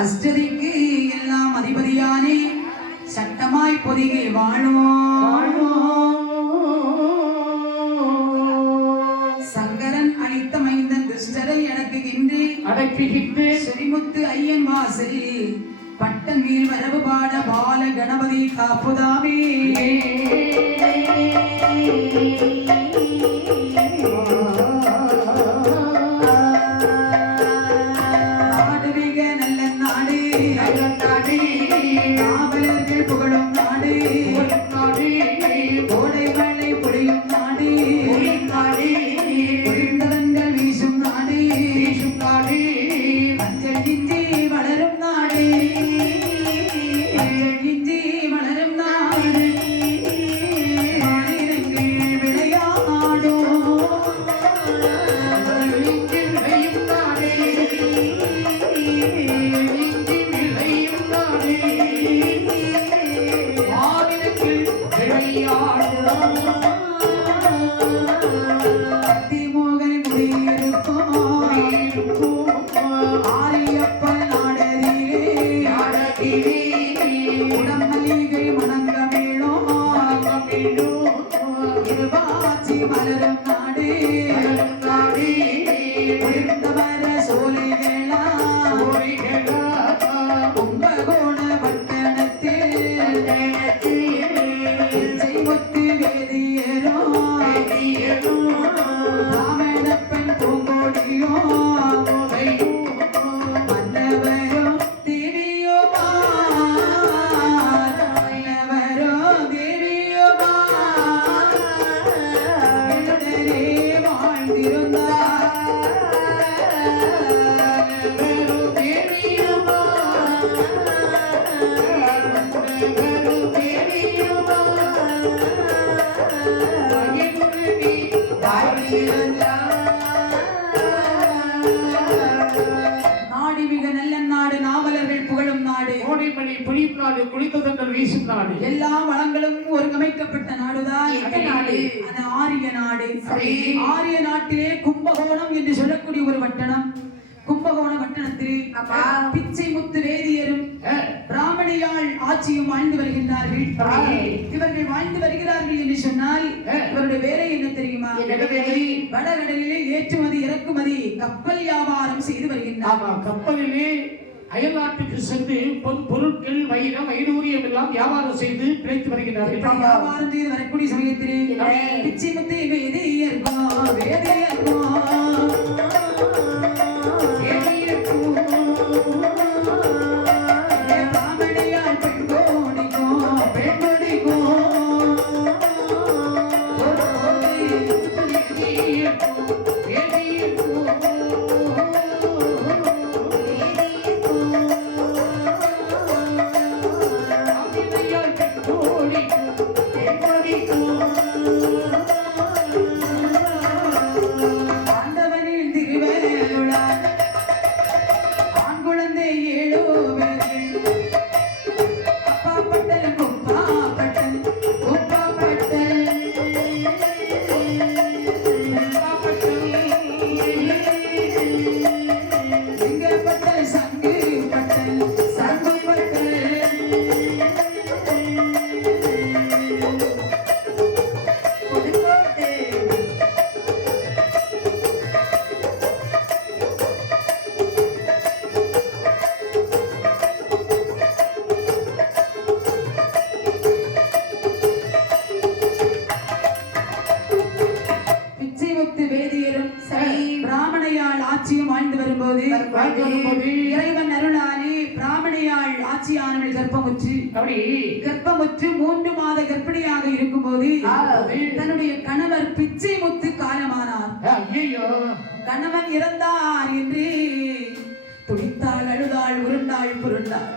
அஷ்டதிக்கு எல்லாம் அதிபதியானே சட்டமாய் பொதிகை வாழோ சங்கரன் அளித்த மைந்தன் துஷ்டரை அடக்குகின்றே ஸ்ரீமுத்து ஐயன் வாசல் பட்டன் மேல் வரவு பாட பால கணபதி காப்புதாமே எல்லா வளங்களும் ஒருங்கமைக்கப்பட்ட நாடுதான் ஆரிய நாடு. ஆரிய நாட்டிலே கும்பகோணம் என்று சொல்லக்கூடிய ஒரு பட்டணம். கும்பகோண பட்டணத்திலே பிச்சை முத்து வேதியரும் பிராமணியால் ஆட்சியும் வாழ்ந்து வருகின்றார்கள். இவர்கள் வாழ்ந்து வருகிறார்கள் என்று சொன்னால் இவருடைய வேலை என்ன தெரியுமா? வடகடலிலே ஏற்றுமதி இறக்குமதி கப்பல் வியாபாரம் செய்து வருகின்றார். கப்பலிலே அயல்நாட்டுக்கு சென்று பொருட்கள் வைரம் வைடூரியம் எல்லாம் வியாபாரம் செய்து பிழைத்து வருகிறார்கள். வியாபாரம் செய்து வரக்கூடிய சமயத்திலே பிச்சை முத்து இறைவன் அருளாலே பிராமணியால் ஆட்சியானவள் கர்ப்பமுற்று 3 மாத கர்ப்பிணியாக இருக்கும் போது தன்னுடைய கணவர் பிச்சை முத்து காலமானார். கணவன் இறந்தார் என்று துடித்தாள், அழுதாள், உருண்டாள், புருண்டாள்.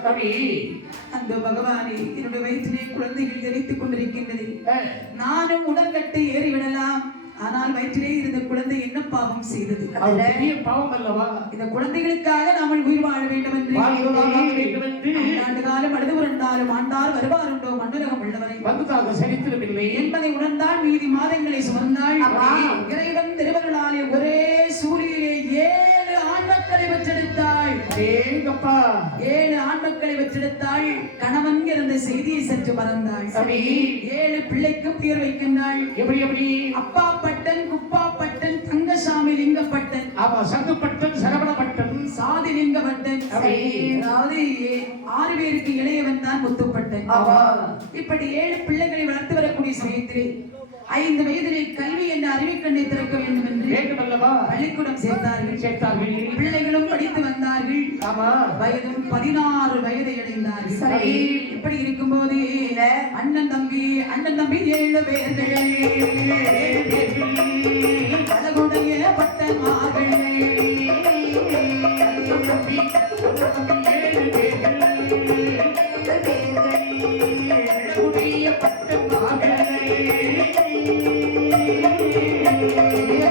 அந்த பகவானே, என்னுடைய வயிற்றிலே குழந்தைகள் ஜனித்துக் கொண்டிருக்கின்றது. நானும் உடன்கட்டை ஏறிவிடலாம். ஆனால் வயிற்றிலே இருந்த குழந்தை என்ன பாவம் செய்தது? பாவம் அல்லவா? இந்த குழந்தைகளுக்காக நாமல் உயிர் வாழ வேண்டும் என்று ஆண்டு காலம் அழுது உரண்டாலும் ஆண்டார் வருவாருண்டோ மண்ணுலகம் உள்ளவரை சரித்திரமில்லை என்பதை உணர்ந்தால் மீதி மாதங்களை சுமந்தாள். இறைவன் திருவருளாலே ஒரே சூரியலே 7 ஆண் மக்களை பெற்றெடுத்தாள். 7 மக்களை பெற்றெடுத்தாள். கணவன் இறந்த செய்தியை சற்று மறந்தாள். சரி. 7 பிள்ளைக்கு பெயர் வைக்கின்றாள். எப்படி எப்படி? அப்பா பட்டன், குப்பா பட்டன், தங்கசாமி லிங்கப்பட்டன், ஆமா, சங்குப்பட்டன், சரவணப்பட்டன், சாதி லிங்கப்பட்டன். அதாவது 6 பேருக்கு இளையவன் தான் முத்துப்பட்டன். இப்படி 7 பிள்ளைகளை வளர்த்து வரக்கூடிய சமயத்திலே 5 வயதிலே கல்வி என்ற அறிவிக்கண்ணை திறக்க வேண்டும் என்று பள்ளிக்கூடம் சேர்த்தார்கள். பிள்ளைகளும் படித்து வந்தார்கள். வயதும் 16 வயதை அடைந்தார்கள். இப்படி இருக்கும்போது அண்ணன் தம்பி 7 பேர்கள் அழகுடைய பட்டன்மார்கள்.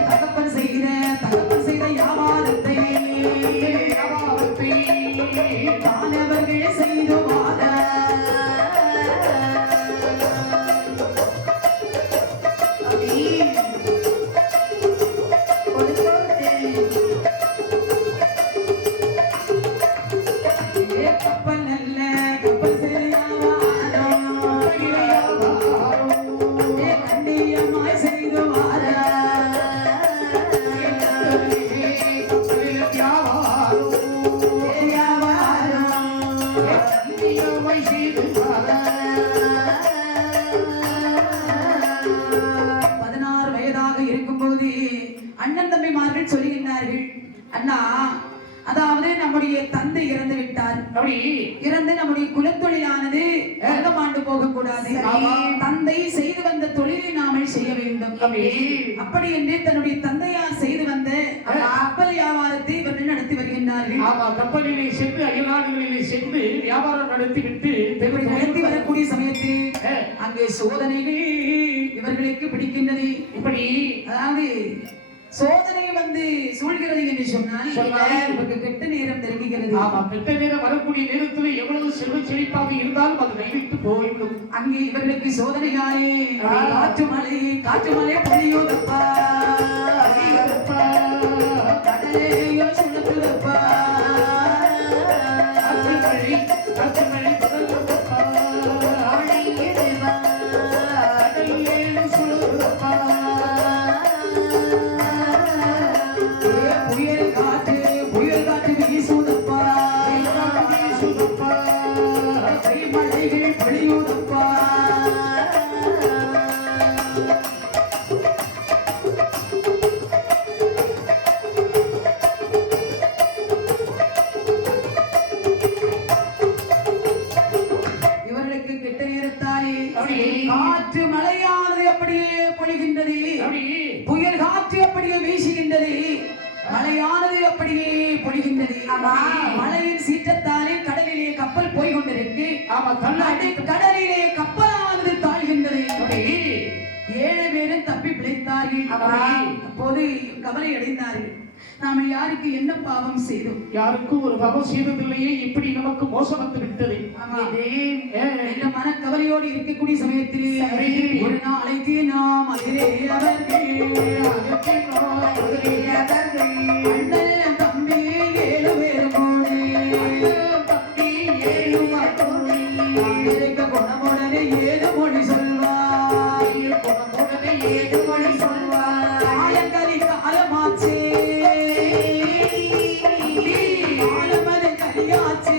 தகப்பன் செய்த வியாபாரத்தை தானவர்கள் செய்து வாழ கப்பல் நல்ல கப்பல் செய்த கண்ணியமாய் செய்து வாழ அண்ணன் தம்பிமார்கள் சொல்லுகின்றார்கள், அண்ணா, அதாவது நம்முடைய தந்தை இறந்து விட்டார். இறந்து நம்முடைய குலத்தொழிலானது அங்கமாண்டு போகக்கூடாது. தந்தை செய்து வந்த தொழிலை நாம செய்ய வேண்டும். அப்படி என்று தன்னுடைய தந்தையார் செய்து வந்த கப்பல் வியாபாரத்தை இவர்கள் நடத்தி வருகின்றார்கள். கப்பலிலே சென்று அயல்நாடுகளிலே சென்று வியாபாரம் நடத்திவிட்டு நடத்தி வரக்கூடிய சமயத்தில் அங்கே சோதனைகள் இவர்களுக்கு பிடிக்கின்றது. இப்படி அதாவது சோதனை வந்து சூழ்கிறது என்று சொன்னால் நமக்கு கெட்ட நேரம் நெருங்குகிறது. கெட்ட நேரம் வரக்கூடிய நேரத்தில் எவ்வளவு செல்வ செழிப்பாக இருந்தாலும் அது கைவிட்டு போய்விடும். அங்கே இவர்களுக்கு சோதனையாலே காற்று மழை பொழியுதப்பா, கடலையோ சுழற்றுதப்பா, காற்று மழை புயல் காற்று வீசுதப்பா, மழைகள் பொழியுதப்பா. இவர்களுக்கு கெட்ட நேரத்தாலே காற்று மழையானது அப்படியே பொழிகின்றது. புயல் காற்று அப்படியே வீசுகின்றது. மழையானது அப்படியே பொழிகின்றது. மழையின் சீற்றத்தாலே கடலிலே கப்பல் போய் கொண்டிருக்கு. கடலிலே கப்பலானது தாழ்கின்றது. 7 பேரும் தப்பி பிழைத்தார்கள். அப்போது கவலை அடைந்தார்கள், நாம் யாருக்கு என்ன பாவம் செய்தோம்? யாருக்கும் ஒரு பாவம் செய்ததில்லையே, இப்படி நமக்கு மோசம் வந்து விட்டது. என்ற மனக்கவலையோடு இருக்கக்கூடிய சமயத்திலே ஒரு நாளைக்கு நாம் அண்ணன் தம்பி 7 பேரும் குணமுடனே 7 மொழி சொல்வார். ஆயக்கறி காலமாச்சே, ஆலமது கரியாச்சே,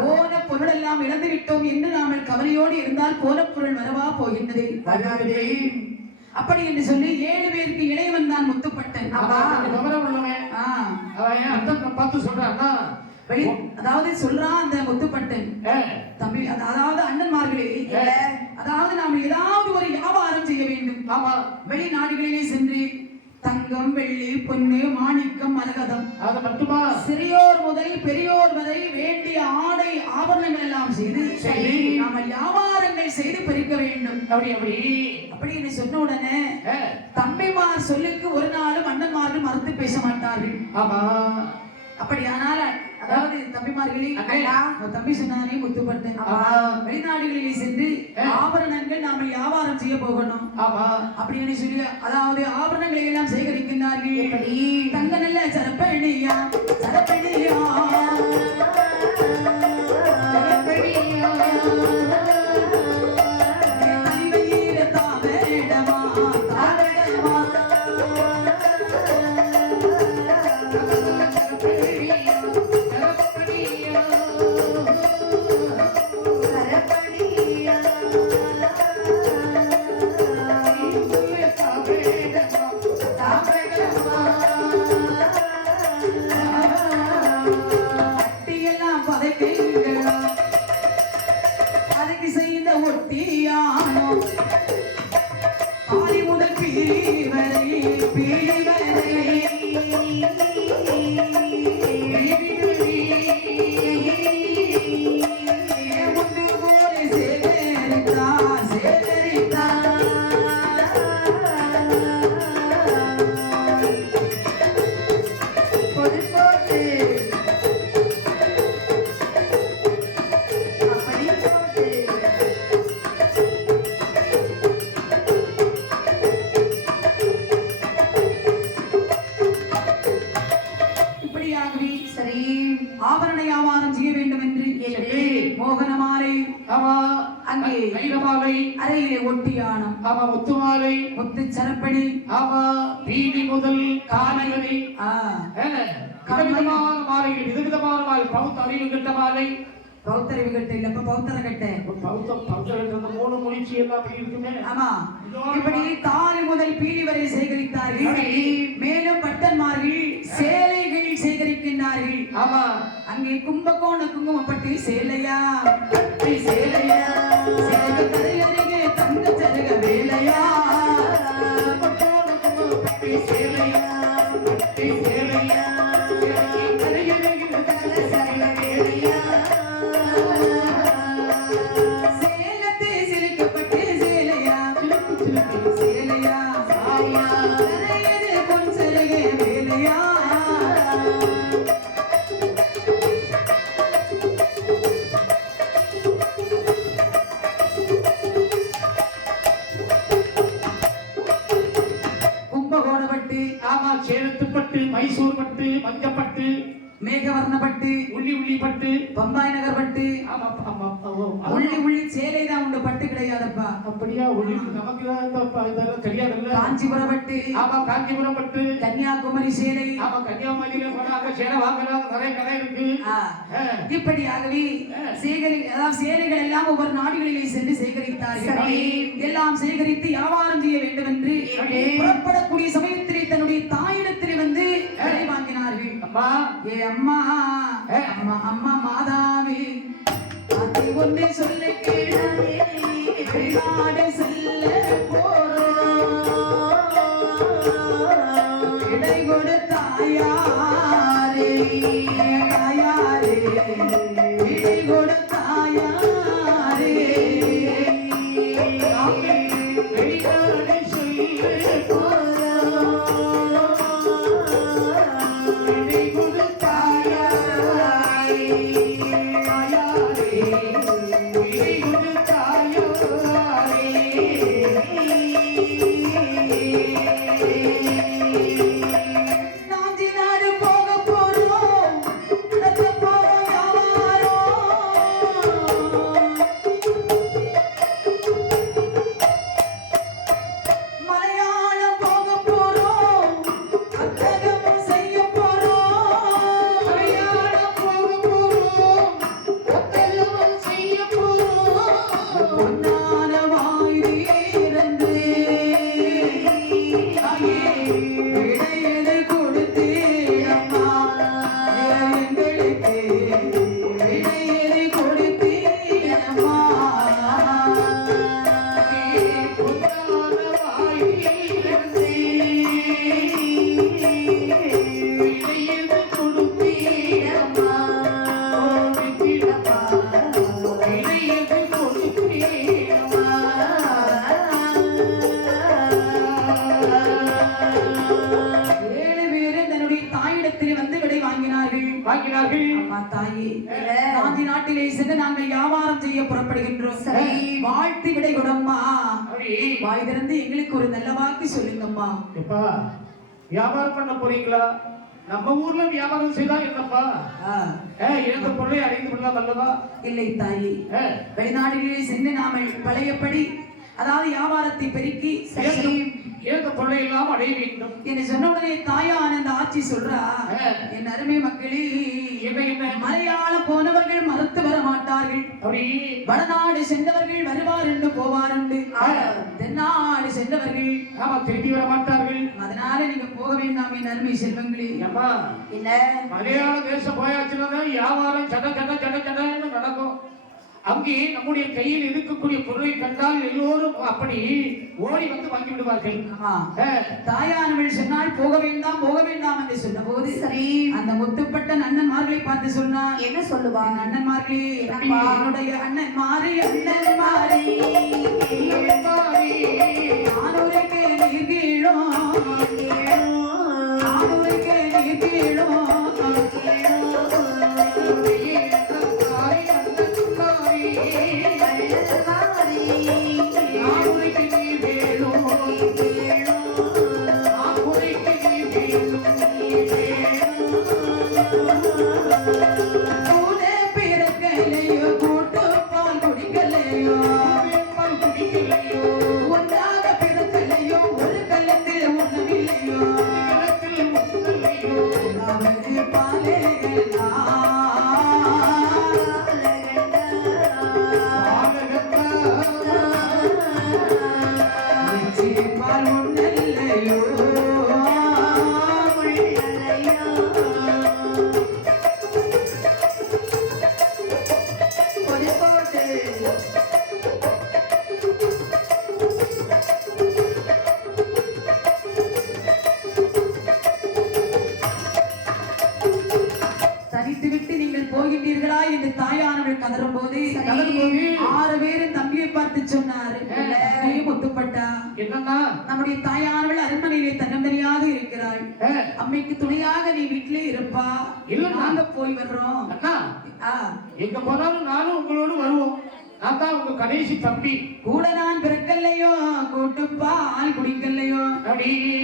போன பொருள் எல்லாம் இழந்து விட்டோம் என்று நாமல் கவலையோடு இருந்தால் போன பொருள் வரவா போகின்றது. அப்படி என்று சொல்லி 7 பேருக்கு இளையவன் தான் முத்துப்பட்டன். அதாவது சொல்றான் அந்த முத்துப்பட்டன் தம்பி, அதாவது அண்ணன்மார்களே, அதாவது நாம் ஏதாவது ஒரு வியாபாரம் செய்ய வேண்டும். வெளிநாடுகளிலே சென்று தங்கம், வெள்ளி, பொன்னு, மாணிக்கம், மரகதம், அது மட்டுமா சிறியோர் முதல் பெரியோர் வரை வேண்டிய ஆடை ஆபரணங்கள் எல்லாம் செய்து நாம வியாபாரங்கள் செய்து பெருக்க வேண்டும். அப்படின்னு சொன்ன உடனே தம்பிமார் சொல்லுக்கு ஒரு நாளும் அண்ணன்மார்கள் மறுத்து பேச மாட்டார்கள். அப்படியானால் அதாவது தம்பிமார்களே, தம்பி சொன்னானே முத்துப்பட்டன், வெளிநாடுகளிலே சென்று ஆபரணங்கள் நாம வியாபாரம் செய்ய போகணும் அப்படின்னு சொல்லி அதாவது ஆபரணங்களை எல்லாம் சேகரிக்கின்றார்கள். தங்க நல்ல சரப்பணியா சரப்பணியா ஆபரண வியாபாரம் செய்ய வேண்டும் என்று மோகனமாலை, அங்கே அறையிலே ஒட்டியானம், முத்துமாலை, முத்து சரப்பணி, வீதி முதல் காலவரை மாலைகள், விதவிதமான மாலை, பௌத்த அறிவு கட்ட மாலை, பௌத்தறிவு கட்ட இல்லப்ப பௌத்தர கட்ட, மூணு மொழிச்சி எல்லாம் அப்படி இருக்குமே. ஆமா, இப்படி தாலி முதல் பீலி வரை சேகரித்தார்கள். மேலும் பட்டன்மார்கள் சேலைகள் சேகரிக்கின்றார்கள். அங்கே கும்பகோண குங்குமப்பட்டு சேலையா சேலையா கரையருகே தங்க சருக வேலையா சேலையா சேலையா சேலத்தை சிரிக்கப்பட்டு சேலையா சேலையா கரையது பொன் சருகே வேலையா. சேலத்துப்பட்டு, மைசூர் பட்டு, மஞ்சப்பட்டு, மேகவர்ணப்பட்டு, உள்ளி உள்ளி பட்டு, பம்பாய் நகர் பட்டு, உள்ளி உள்ளி சேலை தான் உண்டு, பட்டு கிடையாதப்பா. அப்படியா? உள்ளி நமக்கு இதெல்லாம் தெரியாதுல்ல. காஞ்சிபுரம் பட்டு, காஞ்சிபுரம் பட்டு, கன்னியாகுமரி சேலை, கன்னியாகுமரியில போனாங்க சேலை வாங்கலாம், நிறைய கடை இருக்கு. இப்படியாகவே அதாவது சேலைகள் எல்லாம் ஒவ்வொரு நாடுகளிலே சென்று சேகரித்தார்கள். எல்லாம் சேகரித்து வியாபாரம் செய்ய வேண்டும் என்று புறப்படக்கூடிய சமயத்திலே தன்னுடைய தாயிடத்திலே வந்து விலை வாங்கினார்கள். அம்மா அம்மா அம்மா மாதாவே, அதை ஒன்று சொல்ல கேளாதே, வெளிநாடு செல்ல போறோம், இடை கொடுத்தாயாரே தாயாரே, இடை கொடுத்தாயாரே, வெளிநாடு செல்ல போறோம், இடை கொடுத்தாயாரே. சென்று நாங்கள் வியாபாரம் செய்ய புறப்படுகின்றோம். வாழ்த்து விடை கொடம்மா. வாய் திறந்து எங்களுக்கு ஒரு நல்ல வாக்கு சொல்லுங்கம்மா. வியாபாரம் பண்ண போறீங்களா? நம்ம ஊர்ல வியாபாரம் செய்தா என்னப்பா? எந்த பொருளை அடைந்து விடலாம் அல்லவா? இல்லை தாயி, வெளிநாடுகளில் சென்று நாம பழையபடி அதாவது வியாபாரத்தை பெருக்கி ஏந்த பொருளை எல்லாம் அடைய வேண்டும் என்று சொன்ன உடனே தாயான அந்த ஆட்சி சொல்றா, என் அருமை மக்களே, மலையாளம் போனவர்கள் மறுத்து வர மாட்டார்கள். வடநாடு சென்றவர்கள் வருவார் என்று போவார் என்று, தென்னாடு சென்றவர்கள் திரும்பி வர மாட்டார்கள். அதனால நீங்க போக வேண்டாம் என் அருமை செல்வங்களே. இல்ல மலையாள தேசம் போயாச்சுன்னா வியாபாரம் சட சட சட சடன்னு நடக்கும். அங்கே நம்முடைய கையில் இருக்கக்கூடிய பொருளை கண்டால் எல்லோரும் அப்படி ஓடி வந்து வாங்கி விடுவார்கள். தாயானவள் சொன்னால் போக வேண்டாம் என்று சொன்ன போது சரி அந்த முத்துப்பட்ட அண்ணன்மார்களை பார்த்து சொன்னார். என்ன சொல்லுவாங்க அண்ணன்மார்களே? என்னுடைய அண்ணன்மாரி ஆனூருக்கு நீர் கீழோ தனித்துவிட்டு நீங்கள் போகின்றீர்களா என்று தாயானவள் கதறும் போது 6 பேரும் தம்பியை பார்த்து சொன்னார். முத்துப்பட்டா, என்னன்னா நம்முடைய தாயானவள் அரண்மனையிலே தன்னந்தனியாக இருக்கிறாள். அம்மைக்கு துணையாக நீ வீட்டிலே இருப்பா. இல்ல நாங்க போய் வர்றோம். எங்க போனாலும் நானும் உங்களோடு வருவோம். நான் தான் உங்க கடைசி தம்பி. கூட நான் பிறக்கல்லையோ, கூட்டுப்பால் குடிக்கல்லையோ,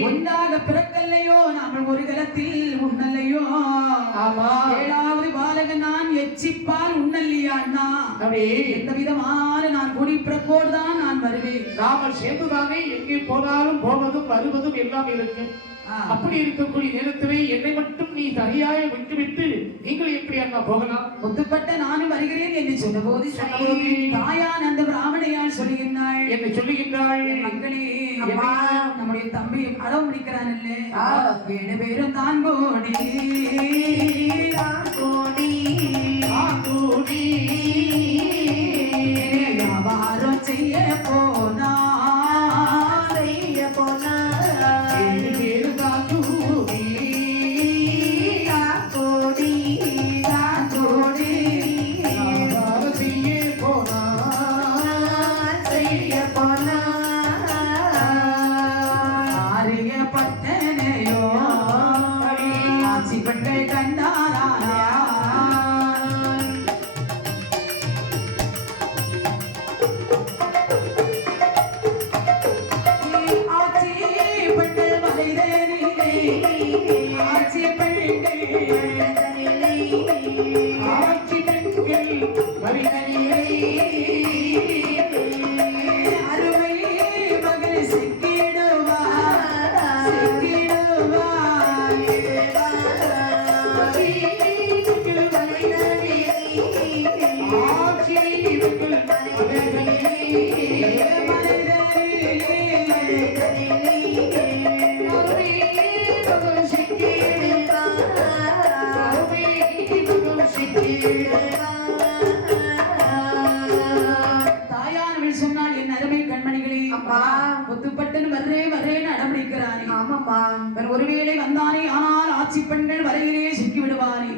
ஒன்றாக பிறக்கல்லையோ, நாங்கள் ஒரு கலத்தில் உண்ணல்லையோ. 7வது பாலகன் நான் எச்சிப்பால் உண்ணல்லையா அண்ணா? எந்த விதமான நான் குடிப்பிறப்போடு தான் நான் வருவேன். நாமல் சேர்ந்துதானே எங்கே போனாலும் போவதும் வருவதும் எல்லாம் இருக்கு. அப்படி இருக்கக்கூடிய நேரத்திலே என்னை மட்டும் நீ தனியாக விட்டுவிட்டு நீங்கள் எப்படி அண்ணா போகலாம்? முத்துப்பட்ட நானும் வருகிறேன் என்று சொன்ன போது தாயான் அந்த பிராமணையால் சொல்லுகின்றாள். என்ன சொல்லுகின்றாள்? மக்களே, நம்முடைய தம்பி அளவு முடிக்கிறான் இல்ல, 7 பேரும் தான் கோடி வியாபாரம் செய்ய போனா தாயானவள் சொன்னால், என் அருமை கண்மணிகளே, முத்துப்பட்டன் வர்றேன்னு அடம்பிடிக்கிறானே. ஒருவேளை வந்தானே, ஆனால் ஆட்சி பெண்கள் வரையிலே சிக்கி விடுவானே.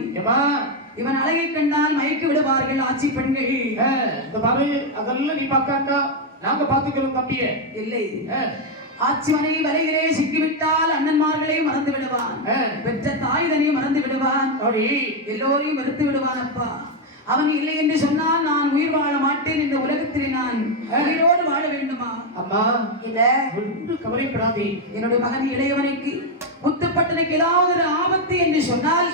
இவன் அழகை கண்டால் மயக்கி விடுவார்கள் ஆட்சி பெண்கள். அதெல்லாம் நீ பார்க்காண்டா, நாங்க பாத்துக்கிறோம் தம்பியே. இல்லை, ஆட்சிமனை வரையிலே சிக்கிவிட்டால் அண்ணன்மார்களை மறந்து விடுவான், பெற்ற தாய்தனை மறந்து விடுவான், எல்லோரையும் வெறுத்து விடுவான். அப்பா, அவன் இல்லை என்று சொன்னால் நான் உயிர் வாழ மாட்டேன். இந்த உலகத்திலே நான் உயிரோடு வாழ வேண்டுமா? அம்மா இல்ல, ஒன்று கவலைப்படாதே. என்னுடைய மகன் இளையவனுக்கு முத்துப்பட்டனுக்கு ஏதாவது ஒரு ஆபத்து என்று சொன்னால்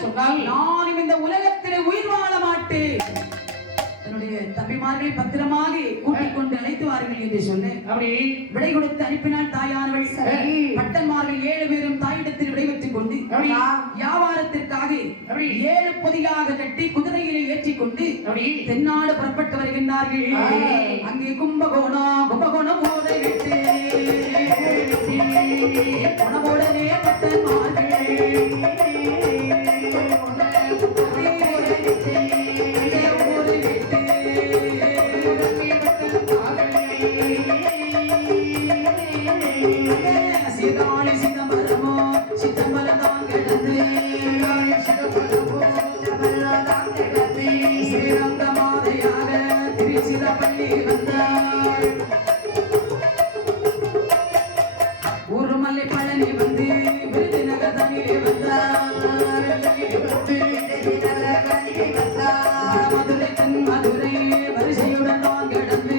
நான் இந்த உலகத்திலே உயிர் வாழ மாட்டேன். தன்னுடைய தம்பிமார்களை பத்திரமாக கூட்டிக் கொண்டு அழைத்து வாருங்கள் என்று சொன்னேன். விடை கொடுத்து அனுப்பினாள் தாயானவள். பட்டன்மார்கள் 7 பேரும் தாயிடத்தில் விடைபெற்றுக் கொண்டு வியாபாரத்திற்காக 7 பொதியாக கட்டி குதிரையிலே ஏற்றிக் கொண்டு தென்னாடு புறப்பட்டு வருகின்றார்கள். அங்கே கும்பகோணம் ஊரை விட்டு உணவுடனே பட்டன்மார்கள் சீதாளி சிதம்பரமோ சிதம்பரம் தான் கிடந்து ஸ்ரீரங்க மாதையாக திருச்சிராப்பள்ளி வந்தார். ஊருமல்லை பழனி வந்து விருதுநகர் தனிலே வந்தார். மதுரை தென் மதுரை வரிசையுடன் தான் கிடந்து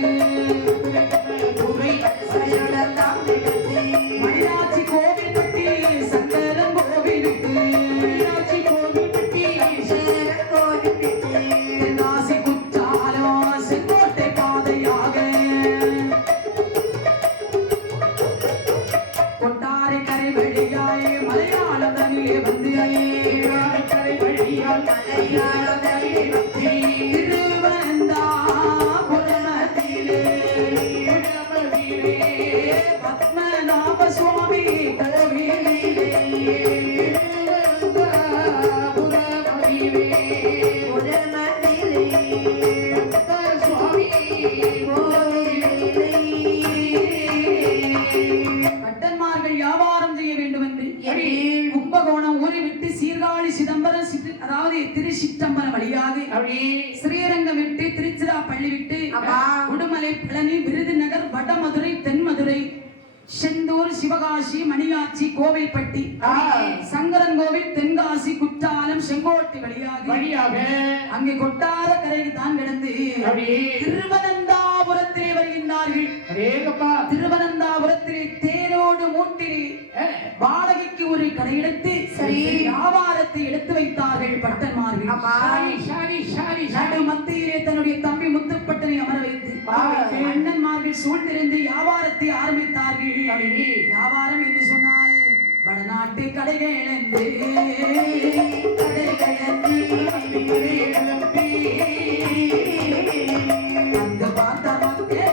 மயிலாட்சி கோவில் பட்டி சங்கரன் கோவிலுக்கு தென்னாசி குற்றாலம் செங்கோட்டை பாதையாக கொட்டாரை கரை வழியாய் மலையாளம் தனியே வந்து கரை வழியால் மலையாளம் தனியே வந்து திருவனந்தாபுரத்திலே பத்மநாப சுவாமி கோவிலிலே பட்டன்மார்கள் வியாபாரம் செய்ய வேண்டும் என்று கும்பகோணம் ஊரை விட்டு சீர்காழி சிதம்பரம் அதாவது திருச்சிற்றம்பலம் வழியாக ஸ்ரீரங்கம் விட்டு திருச்சிராப்பள்ளி விட்டு உடுமலை பழனி விருதுநகர் வடமதுரை தென்மதுரை செந்தூர் சிவகாசி மணியாச்சி கோவில்பட்டி சங்கரன் கோவில் தென்காசி குற்றாலம் செங்கோட்டை வழியாக அங்கே கொட்டார கரைக்கு தான் கிடந்து திருவனந்தாபுரத்திலே வருகின்றார்கள். திருவனந்தாபுரத்திலே தேரோடு மூட்டிலே வாடகைக்கு ஒரு கடை எடுத்து வியாபாரத்தை எடுத்து வைத்தார்கள் பட்டன்மார்கள். நடு மத்தியிலே தன்னுடைய தம்பி முத்துப்பட்டனை அமர வைத்து அண்ணன்மார்கள் சூழ்ந்திருந்து வியாபாரத்தை ஆரம்பித்தார்கள். வியாபாரம் என்று சொன்னால் வடநாட்டு கடைகள் என்று அங்கு பார்த்த மக்கள்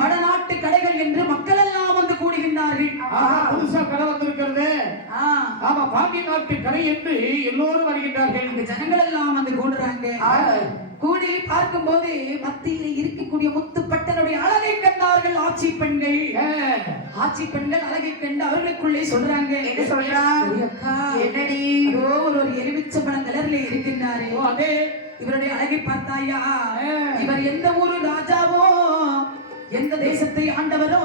வடநாட்டு கடைகள் என்று மக்கள் எல்லாம் வந்து கூடுகின்றார்கள். புதுசா கடை வந்திருக்கிறது. ஆமா, பாண்டி நாட்டு கடை என்று எல்லோரும் வருகின்றார்கள். ஜனங்கள் எல்லாம் வந்து கூடுறாங்க. கூடி பார்க்கும் போது மத்தியிலே இருக்கக்கூடிய முத்துப்பட்டனுடைய அழகை கண்டார்கள் ஆட்சி பெண்கள். ஆட்சி பெண்கள் அழகை கண்டு அவர்களுக்குள்ளே சொல்றாங்க. என்ன சொல்றாங்க? என்னடி ஒரு எலுமிச்சம்பழம் கலர்ல இருக்கின்றாரு. அதே இவருடைய அழகை பார்த்தாயா, இவர் எந்த ஊரு ராஜாவோ எந்த தேசத்தை ஆண்டவரோ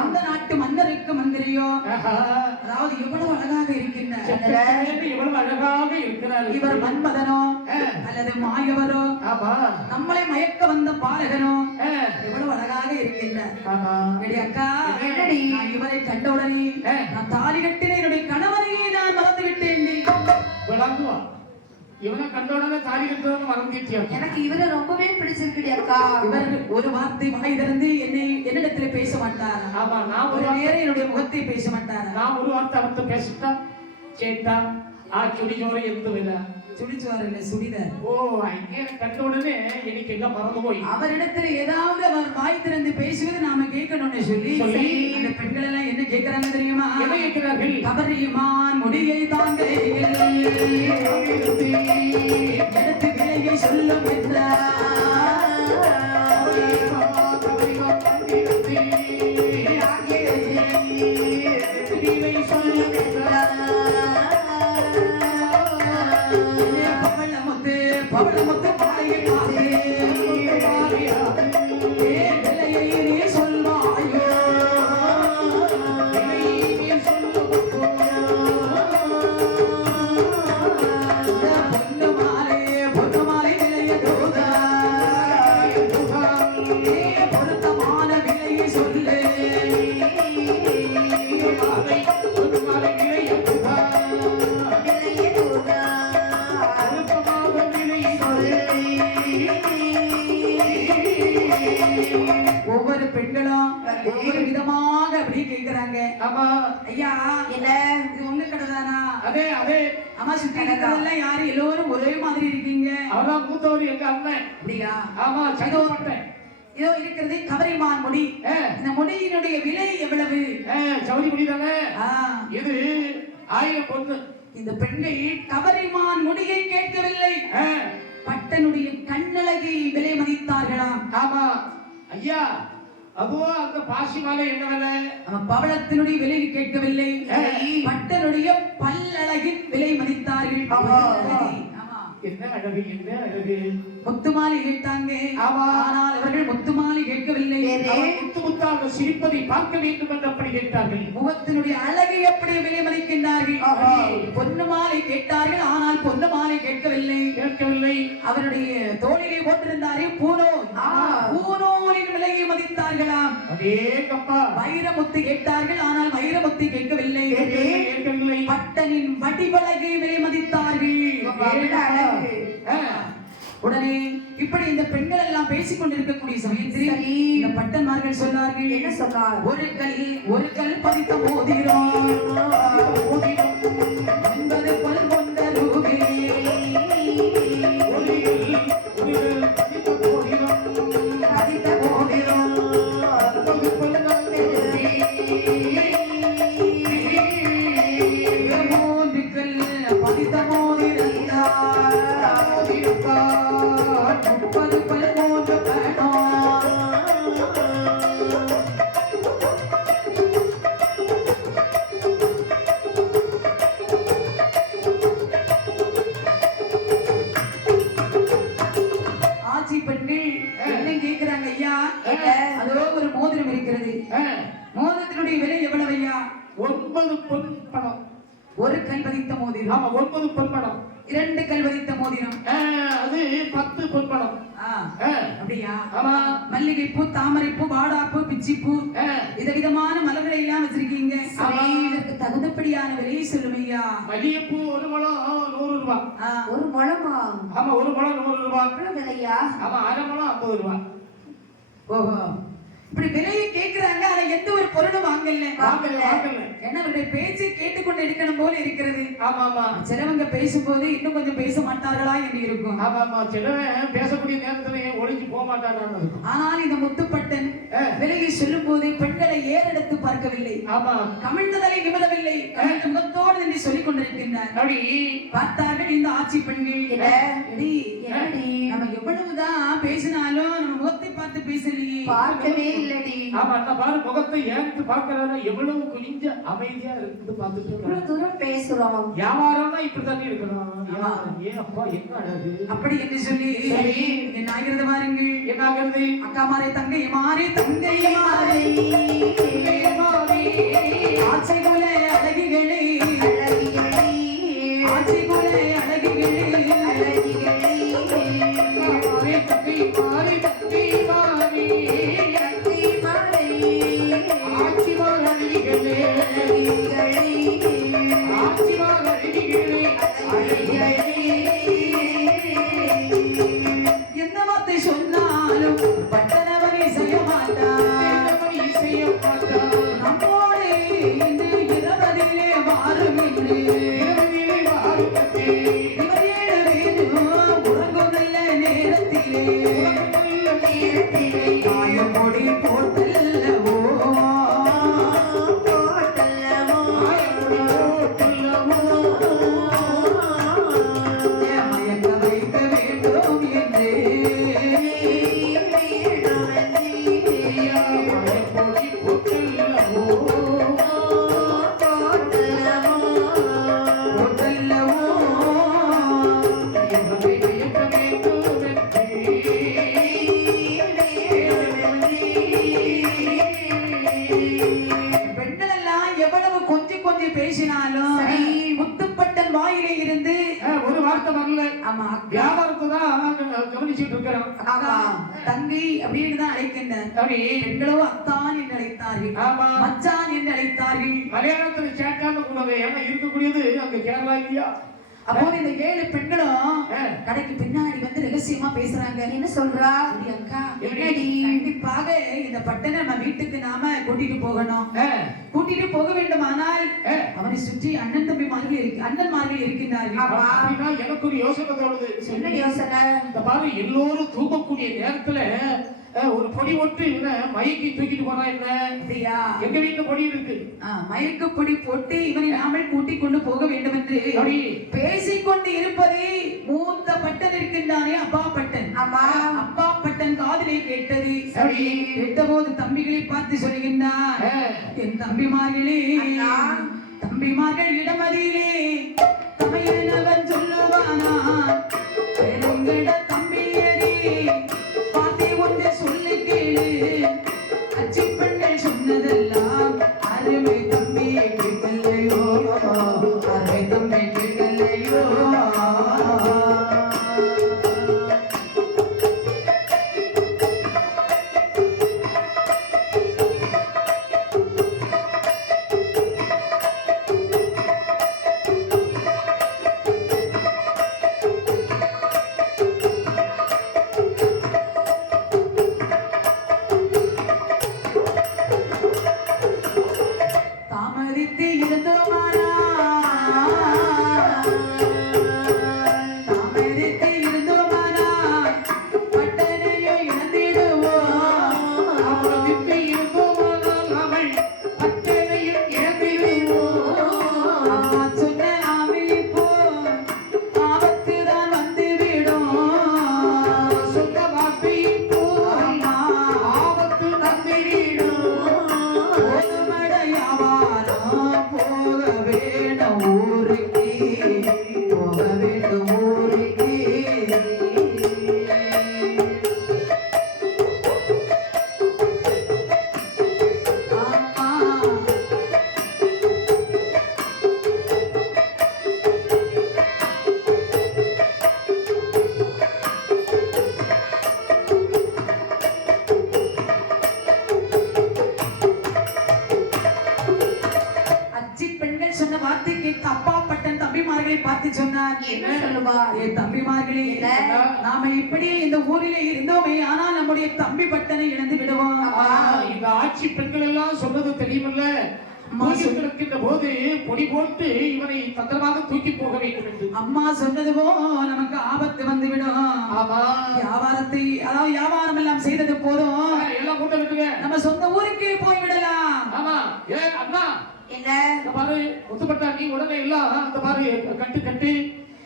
அந்த நாட்டு மன்னருக்கு மந்திரியோ அதாவது எவ்வளவு அழகாக இருக்கின்றார் எவ்வளவு அழகாக இருக்கிறார் இவர் மன்மதனோ அல்லது மாயவரோ நம்மளை மயக்க வந்த பாலகனோ எவ்வளவு அழகாக இருக்கின்றார் அக்கா நான் இவரை கண்டவுடனே நான் தாலி கட்டின என்னுடைய கணவரையே நான் மறந்து விட்டேன் விளங்குவா இவனை கண்டோடனே தாலி கட்டுறதுன்னு மறந்துட்டியா எனக்கு இவரை ரொம்பவே பிடிச்சிருக்குடி அக்கா இவர் ஒரு வார்த்தை வாய் திறந்து என்னிடத்துல பேச மாட்டார் ஆமா நான் ஒரு நேரம் என்னுடைய முகத்தை பேச மாட்டார் நான் ஒரு வார்த்தை அவர்கிட்ட பேசிட்டா சேட்டா சுடி ஜோறு எந்த விட சுடிச்சுவார் இல்ல சுடிதார் ஓ அங்கே கண்ட உடனே எனக்கு எல்லாம் மறந்து போய் அவரிடத்துல ஏதாவது அவர் வாய் திறந்து பேசுவது நாம கேட்கணும்னு சொல்லி அந்த பெண்கள் எல்லாம் என்ன கேட்கிறாங்க தெரியுமா என்ன கேட்கிறார்கள் கவரிமான் முடியை தாங்க எடுத்து விலையை சொல்லும் பவளமுத்து பாயை விலையை நீ சொல்வாயோ பொண்ணு மாலை விலையை பொருத்தமான விலையை சொல்லு ஒவ்வொரு பெண்களும் ஒவ்வொரு விதமாக அப்படி கேக்குறாங்க ஆமா ஐயா என்ன இது உங்க கடைதானா அதே அதே அம்மா சுத்தி இருக்கிறதெல்லாம் யாரு எல்லோரும் ஒரே மாதிரி இருக்கீங்க அவதான் மூத்தவர் எங்க அண்ணன் அப்படியா ஆமா சகோதரன் இதோ இருக்கிறது கவரிமான் முடி இந்த முடியினுடைய விலை எவ்வளவு சவுரி முடி தானே ஆ, இது 1000 பொண்ணு இந்த பெண்கள் கவரிமான் முடியை கேட்கவில்லை பட்டனுடைய கண்ணழகை விலை மதித்தார்களாம் ஆமா ஐயா அதுவோ அந்த பாசி மாலை என்ன விலை அவன் பவளத்தினுடைய விலை கேட்கவில்லை பட்டனுடைய பல்லழகின் விலை மதித்தார்கள் ஆமா. ஆமா. என்ன அழகு என்ன அழகு முத்துமாலை கேட்டாங்க ஆமா. ஆனால் அவர்கள் முத்துமாலை கேட்கவில்லை அவர் முத்து முத்தாக சிரிப்பதை பார்க்க வேண்டும் என்று அப்படி கேட்டார்கள் முகத்தினுடைய அழகை எப்படி விலை மதிக்கின்றார்கள் பொன்னு மாலை கேட்டார்கள் ஆனால் பொன்னு மாலை கேட்கவில்லை கேட்கவில்லை அவருடைய தோளிலே போட்டிருந்தாரே பூனோ பூனோலின் விலையை மதித்தார்களாம் அதே கப்பா வைரமுத்து கேட்டார்கள் ஆனால் வைரமுத்து கேட்கவில்லை கேட்கவில்லை பட்டனின் வடிவழகை விலை மதித்தார்கள் உடனே இப்படி இந்த பெண்கள் எல்லாம் பேசிக் கொண்டிருக்கக்கூடிய சமயத்தில் இந்த பட்டன்மார்கள் சொன்னார்கள் என்ன சொன்னார் ஒரு கல் பதித்த மோதிரம் என்பது பல் கொண்ட ரூபே பதித்த மோதிரம் மூன்று கல் பதித்த மோதிரம் 30 பல் மூன்று கணம் ஆட்சி பெண்கள் என்ன கேக்குறாங்க ஐயா அதோ ஒரு மோதிரம் இருக்கிறது மோதிரத்தினுடைய விலை எவ்வளவு ஐயா 9 பொன் பணம் ஒரு கல் பதித்த மோதிரம் ஆமா 9 பொன் பணம் 2 கல் பதித்த மோதிரம் அது 10 பொன் பணம் அப்படியா ஆமா மல்லிகைப்பூ தாமரைப்பூ வாடாப்பூ பிச்சிப்பூ விதவிதமான மலர்களை எல்லாம் வச்சிருக்கீங்க இதற்கு தகுந்தபடியான விலையை சொல்லும் ஐயா மல்லிகைப்பூ ஒரு முழம் 100 ரூபாய் ஒரு முழமா ஆமா ஒரு முழம் 100 ரூபாய் எவ்வளவு விலையா ஆமா அரை முழம் 50 ரூபாய் ஓஹோ இப்படி விலையை கேட்கிறாங்க ஆனா எந்த ஒரு பொருளும் வாங்கல என்ன அவருடைய பேச்சை கேட்டுக்கொண்டு இருக்கணும் போல இருக்கிறது ஆமா ஆமா சிலவங்க பேசும்போது இன்னும் கொஞ்சம் பேச மாட்டார்களா என்று இருக்கும் ஆமா ஆமா சிலவன் பேசக்கூடிய நேரத்துல ஒளிஞ்சு போக மாட்டாங்க ஆனால் இந்த முத்துப்பட்டன் விலையை சொல்லும் போது பெண்களை ஏறெடுத்து பார்க்கவில்லை ஆமா கமிழ்ந்ததலை நிமிரவில்லை கமிழ்ந்த முகத்தோடு என்று சொல்லிக் கொண்டிருக்கின்றார் அப்படி பார்த்தார்கள் இந்த ஆட்சி பெண்கள் நம்ம எவ்வளவுதான் பேசினாலும் நம்ம முகத்தை பார்த்து பேசலையே. பார்க்கவே இல்லடி. ஆமா அண்ணா பாரு முகத்தை ஏறிட்டு பாக்குறாரு எவ்வளவு குனிஞ்ச அமைதியா இருக்குது பார்த்துட்டு இவ்வளவு தூரம் பேசுறோம். வியாபாரம்னா இப்படித்தானே இருக்கணும். ஏன் அப்பா என்ன அழகு அப்படி என்று சொல்லி என்ன ஆகிறது பாருங்கள். என்ன ஆகிறது? அக்கா மாறே தங்கை மாறே தங்கை மாறே ஆட்சி குல அழகிகளே ஆட்சி குல அழகிகளே மாறி தம்பி மாறி தம்பி மாறி ஆட்சி மாறடிகளே ஆட்சி மாறடிகளே எந்த வார்த்தை சொன்னாலும் பட்டணவனை செய்ய மாட்டார். செய்ய மாட்டார் நம்மோடு இன்று இரவதிலே மாறும் என்று இவர் 7 பேரும் உறங்குதல்ல நேரத்திலே மாயமொழி போட்டல்லவோ மயக்க வைக்க வேண்டும் என்றே போட்டல்லவோ பெண்கள் எல்லாம் எவ்வளவு கொஞ்சம் கொஞ்சம் பேசினாலும் சரி. முத்துப்பட்டன் வாயிலே இருந்து ஒரு வார்த்தை வரல. ஆமா வியாபாரத்தை தான் கவனிச்சுட்டு இருக்கிறோம். அக்கா தங்கை அப்படின்னு தான் அழைக்கின்றனர். சரி. பெண்களோ அத்தான் என்று அழைத்தார்கள், ஆமா. மச்சான் என்று அழைத்தார்கள். மலையாளத்துல சேட்டான உணவு ஏன்னா இருக்கக்கூடியது அங்க கேரளா இல்லையா? அப்போது இந்த 7 பெண்களும் ஆ. கடைக்கு பின்னாடி வந்து ரகசியமா பேசுறாங்க. என்ன சொல்றா? "சரி அக்கா, எப்படி? கண்டிப்பாக இந்த பட்டனை நம்ம வீட்டுக்கு நாம கூட்டிட்டு போகணும். ஆ, கூட்டிட்டு போக வேண்டுமானால் ஆ. அவனை சுற்றி அண்ணன்மார்கள் இருக்கின்றார்கள். ஆமா. அப்படின்னா எனக்கு ஒரு யோசனை தோணுது. என்ன யோசனை? இந்த பாரு எல்லோரும் தூங்கக்கூடிய நேரத்துல ஒரு பொடி ஒட்டு இவனை மயக்கி தூக்கிட்டு போனா என்ன? அப்படியா? எங்க வீட்டுல பொடி இருக்கு. மயக்கு பொடி போட்டு இவனை நாமல் கூட்டிக் கொண்டு போக வேண்டும் என்று சரி. பேசிக்கொண்டு இருப்பது மூத்த பட்டன் இருக்கின்றானே அப்பா பட்டன். ஆமா. அப்பா பட்டன் காதிலே கேட்டது. சரி. கேட்டபோது தம்பிகளை பார்த்து சொல்கின்றார், ஆ. என் தம்பிமார்களே, அண்ணா. தம்பிமார்கள் இடமதியிலே தமையனவன் சொல்லுவானா, பெருங்கட தம்பியரே பாத்தி ஒன்று சொல்லு கேளு, அச்சி பெண்கள் சொன்னதெல்லாம் அருமை தம்பியை கேட்கலையோ, அருமை தம்பி கேட்கலையோ. தாமதித்து இருந்தோமானா, தாமதித்து இருந்தோமானா, பட்டனையோ இழந்திடுவோம். அவளுக்கு இருந்தோமானால் அவள் பட்டனையும் இழந்திடுவோம். அம்மா சொன்ன ஆவிப்போ ஆபத்துதான் வந்துவிடும். சொந்த வார்த்தையை போல் அம்மா ஆபத்து தந்திடும். போதுமட வியாபாரம் போக வேணும் ஊருக்கு, போக வேண்டும் ஊருக்கு. ஆமா. அச்சி பெண்கள் சொன்ன வார்த்தை கேட்டு அப்பா பட்டன் தம்பிமார்களை பார்த்து சொன்னார், என்ன சொல்லுவா? என் தம்பிமார்களே, என்ன? நாம இப்படியே இந்த ஊரிலே இருந்தோமே, ஆனால் நம்முடைய தம்பி பட்டனை இழந்து விடுவோம். இந்த ஆட்சி பெண்கள் எல்லாம் சொன்னது தெரியுமல்ல? அம்மா தூக்கி கிடக்கின்ற போது பொடி போட்டு இவனை பத்திரமாக தூக்கி போக வேண்டும் என்று. அம்மா சொன்னதுவோ நமக்கு ஆபத்து வந்துவிடும். ஆமா. வியாபாரத்தை அதாவது வியாபாரம் எல்லாம் செய்தது போதும், எல்லாம் கூட்ட விட்டுங்க. நம்ம சொந்த ஊருக்கே போய் விடலாம். ஆமா. ஏ அண்ணா, என்ன? இந்த பாரு முத்துப்பட்டா நீ உடனே எல்லாம் அந்த பாரு கட்டு கட்டு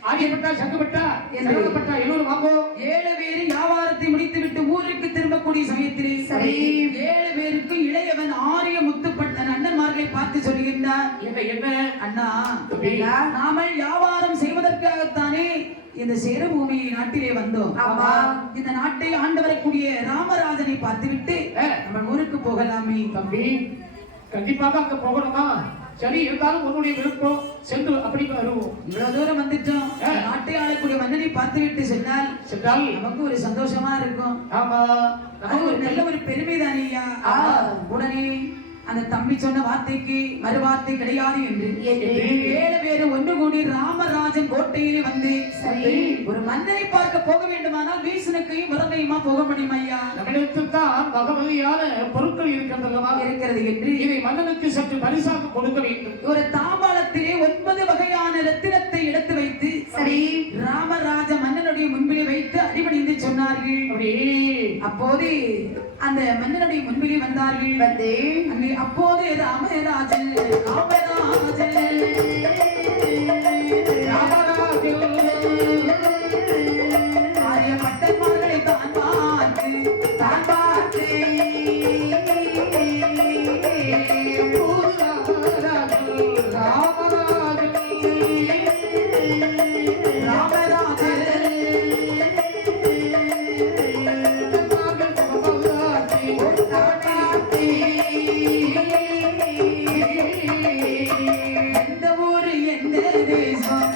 ஆரியப்பட்டா சங்குப்பட்டா என்ன? சரவணப்பட்டா எல்லோரும் வாங்கோ. 7 பேர் வியாபாரத்தை முடித்து விட்டு ஊருக்கு திரும்பக்கூடிய சமயத்திலே சரி. 7 பேருக்கு இளையவன் ஆரிய முத்துப்பட்டன் அண்ணன்மார்களை பார்த்து சொல்கின்றார், என்ன அண்ணா ஐயா, நாம வியாபாரம் செய்வதற்காகத்தானே இந்த சேரபூமி நாட்டிலே வந்தோம். ஆமா. இந்த நாட்டை ஆண்டு வரக்கூடிய ராமராஜனை பார்த்துவிட்டு நம்ம ஊருக்கு போகலாமே. தம்பி, கண்டிப்பாக அங்க போகணுமா? சரி, இருந்தாலும் உன்னுடைய விருப்பம், சென்று அப்படி வருவோம். இவ்வளவு தூரம் வந்துட்டோம், நாட்டை ஆளக்கூடிய மன்னனை பார்த்துவிட்டு சென்றால் நமக்கு ஒரு சந்தோஷமா இருக்கும். ஆமா, அது ஒரு நல்ல ஒரு பெருமை தானேயா. உடனே அந்த தம்பி சொன்ன வார்த்தைக்கு மறுவார்த்தை கிடையாது என்று 7 பேரும் ஒன்று கூடி ராமராஜன் கோட்டையிலே வந்து ஒரு மன்னனை பார்க்க போக வேண்டுமானால் வீசனுக்கையும் முருங்கையுமா போக முடியும் ஐயா. நம்மிடத்தில் தான் வகையான பொருட்கள் இருக்கிறது என்று இதை மன்னனுக்கு சற்று பரிசாக கொடுக்க வேண்டும். ஒரு தாம்பாளத்திலே 9 வகையான ரத்தினத்தை எடுத்து வைத்து சரி, ராமராஜ மன்னனுடைய முன்பிலே வைத்து அடிபணிந்து சொன்னார்கள். அப்போது அந்த மன்னனுடைய முன்பிலே வந்தார்கள். அங்கே அப்போது ராமராஜன் ஆரிய பட்டன்மார்களை தான் பார்த்து எந்த ஊரு எந்த தேசம்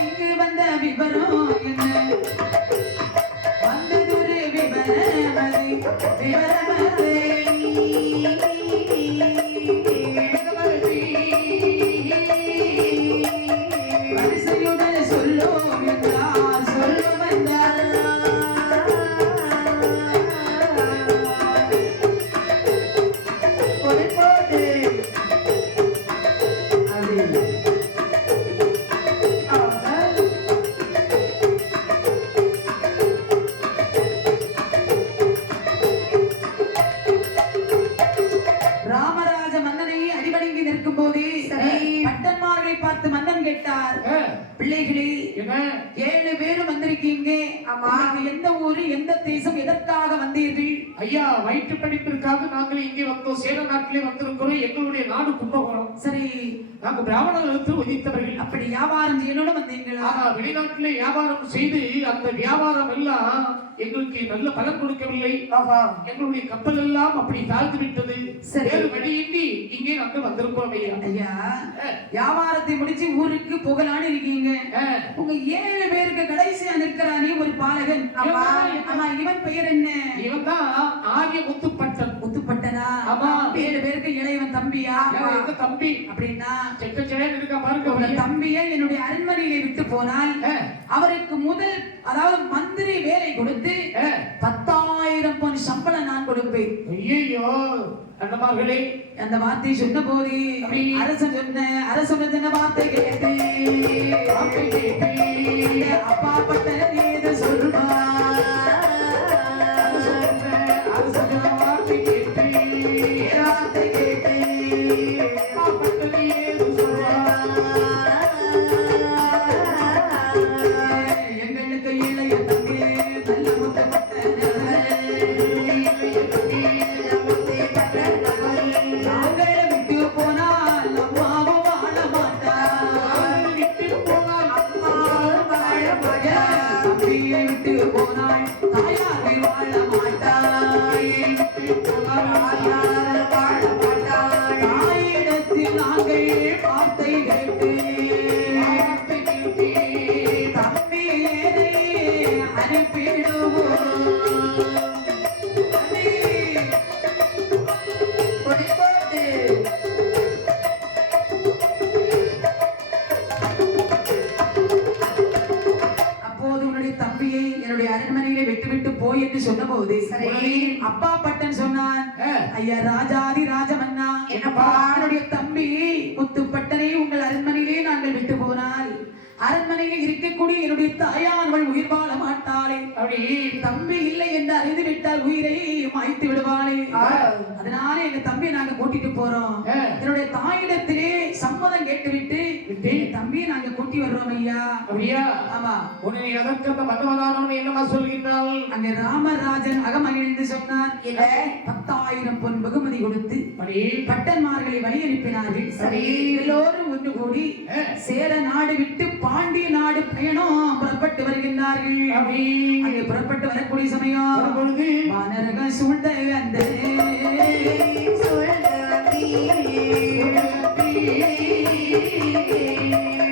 இங்கு வந்த விவரம் என்ன, வந்ததொரு விவரமது வரிசையுடன் சொல்லும் என்றார் சொல்லும் என்றார். ராமராஜ மன்னனை அடிபணிந்து நிற்கும் போதே பட்டன்மார்களை பார்த்து மன்னன் கேட்டார், பிள்ளைகளே 7 பேரும் வந்திருக்கீங்க, எந்த ஊரு எந்த தேசம் எதற்காக வந்தீர்கள்? ஐயா, வயிற்று படிப்பிற்காக நாங்கள் இங்கே வந்தோம். சேர நாட்டிலே வந்திருக்கிறோம். எங்களுடைய நாடு கும்பகோணம். சரி, நாங்க பிராமணர்களுக்கு உதித்தவர்கள். அப்படி வியாபாரம் செய்யணும்னு வந்தீங்களா? வெளிநாட்டிலே வியாபாரம் செய்து அந்த வியாபாரம் எல்லாம் எங்களுக்கு நல்ல பலன் கொடுக்கவில்லை. எங்களுடைய கப்பல் எல்லாம் அப்படி தாழ்ந்து விட்டது. வேறு வழியின்றி இங்கே நாங்கள் வந்திருக்கிறோம். ஐயா, வியாபாரத்தை முடிச்சு ஊருக்கு போகலான்னு இருக்கீங்க. உங்க 7 பேருக்கு கடைசியா நிற்கிறானே ஒரு பாலகன். ஆமா, இவன் பெயர் என்ன? இவன் தான் ஆரிய முத்துப்பட்டன். முத்துப்பட்டனா? ஆமா. 7 பேருக்கு இளையவன் தம்பியா? தம்பி. அப்படின்னா செக்கச்சேன்னு இருக்க பாருங்க. உங்க தம்பியை என்னுடைய அரண்மனையிலே விட்டு போனால் அவருக்கு முதல், அதாவது மந்திரி வேலை கொடுத்து 10,000 பொன் சம்பளம் நான் கொடுப்பேன். ஐயோ, அண்ணமார்களே, அந்த வார்த்தை சொன்ன போது அரசன் சொன்ன வார்த்தை கேட்டு அப்பா பட்டன ஏது சொல்வா, வார்த்தை கேட்டு எங்களுக்கு இளைய தம்பி நல்ல முத்தப்பட்ட நாங்கள விட்டு போனால் அம்மாவும் வாழ மாட்டார், தம்பியை விட்டு போனால் தாயாரை வாழ மாட்டாய், தாயிடத்தில் நாங்கள் வார்த்தை கேட்டு தம்பியை அனுப்பிடுவோம். அரண்மனையிலே விட்டு போய் என்று சொன்ன போது அப்பா பட்டன் சொன்னான், ஐயா ராஜாதி ராஜமன்னா, என்னுடைய தம்பி முத்துப்பட்டனை உங்கள் அரண்மனையிலே நாங்கள் விட்டு போனால் அரண்மனையில் இருக்கக்கூடிய என்னுடைய தாயானவள் உயிர் வாழ மாட்டாளே, அப்படி தம்பி இல்லை என்று அறிந்து விட்டால் உயிரை மாய்த்து விடுவாளே, அதனால எங்க தம்பியை நாங்க கூட்டிட்டு போறோம். என்னுடைய தாயிடத்திலே சம்மதம் கேட்டுவிட்டு விட்டு தம்பியை நாங்க கூட்டி வர்றோம் ஐயா. அப்படியா? ஆமா. உடனே அதற்கு அந்த மன்னவனானவன் என்னமா சொல்கின்றாள்? அங்கே ராமராஜன் அகமகிழ்ந்து சொன்னார், இல்ல 10,000 பொன் வெகுமதி கொடுத்து அப்படி பட்டன்மார்களை வழி அனுப்பினார்கள். சரி. எல்லோரும் ஒன்று கூடி சேர நாடு விட்டு பாண்டிய நாடு பயணம் புறப்பட்டு வருகின்றார்கள். அப்படி அங்கே புறப்பட்டு வரக்கூடிய சமயம் வரும்பொழுது வானரக சூழ்ந்த அந்த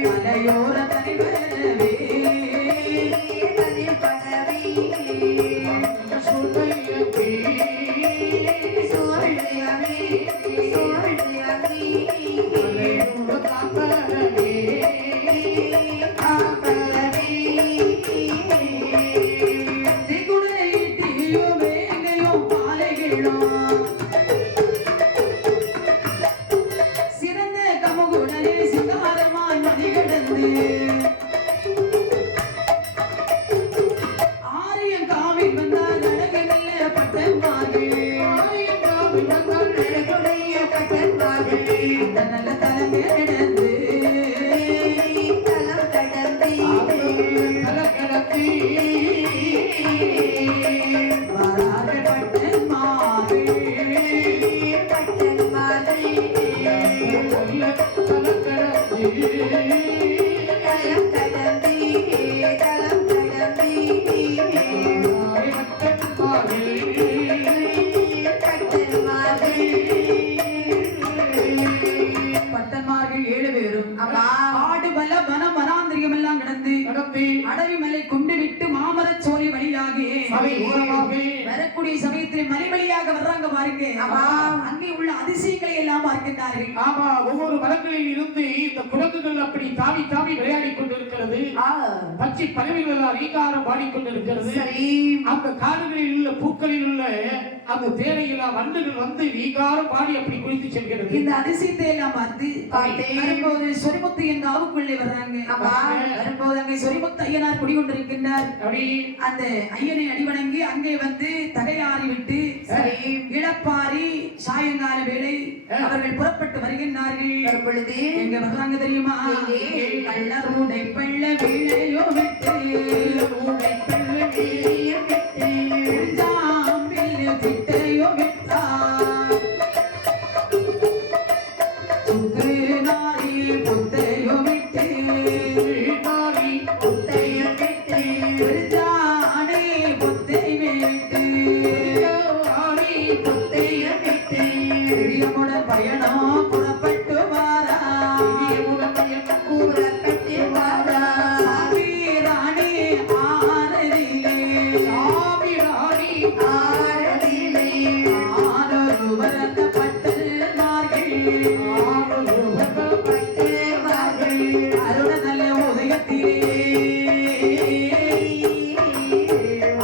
மலையோர தலைவரவே பட்டன்மார்கள் 7 பேரும் காடு பல வனம் வனாந்திரியம் எல்லாம் கடந்து அடவி மலை கொண்டு விட்டு மாமரச் சோலை வழியாக வரக்கூடிய சமயத்தில் மலை வழியாக வர்றாங்க பாருங்க. அங்கே உள்ள அதிசயங்களை எல்லாம் பார்க்கின்றார்கள். ஆமா, ஒவ்வொரு மரங்களில் இருந்து இந்த குரங்குகள் அப்படி தாவி தாவி விளையாடி கொண்டிருக்கிறது. பச்சை பறவைகள் எல்லாம் ரீகாரம் பாடிக்கொண்டிருக்கிறது. அந்த காடுகளில் உள்ள பூக்களில் உள்ள அந்த தேனை எல்லாம் வண்டுகள் வந்து ரீகாரம் பாடி அப்படி குளித்து செல்கிறது. இந்த அதிசயத்தை எல்லாம் பார்த்து வரும்போது சொரிமுத்து என்ற ஆவுக்குள்ளே வர்றாங்க. வரும்போது அங்கே சொரிமுத்து ஐயனார் குடிகொண்டிருக்கின்றார். அந்த ஐயனை அடிவணங்கி அங்கே வந்து தகையாறி விட்டு இளப்பாரி சாயங்கால வேளை அவர்கள் புறப்பட்டு வருகின்றார்கள். எங்க வர்றாங்க தெரியுமா? கள்ளருடை பள்ள வீழையோ விட்டு திட்டையோ விட்டா நாரி புத்தையோ விட்டு ஜானே புத்தை விட்டு இடியமுடன் பயணம் புறப்பட்டு வாரா சாமி ராணி ஆரதிலே ஆரொருவரந்த பட்டல்மார்கள் அருணநல உதயத்திலே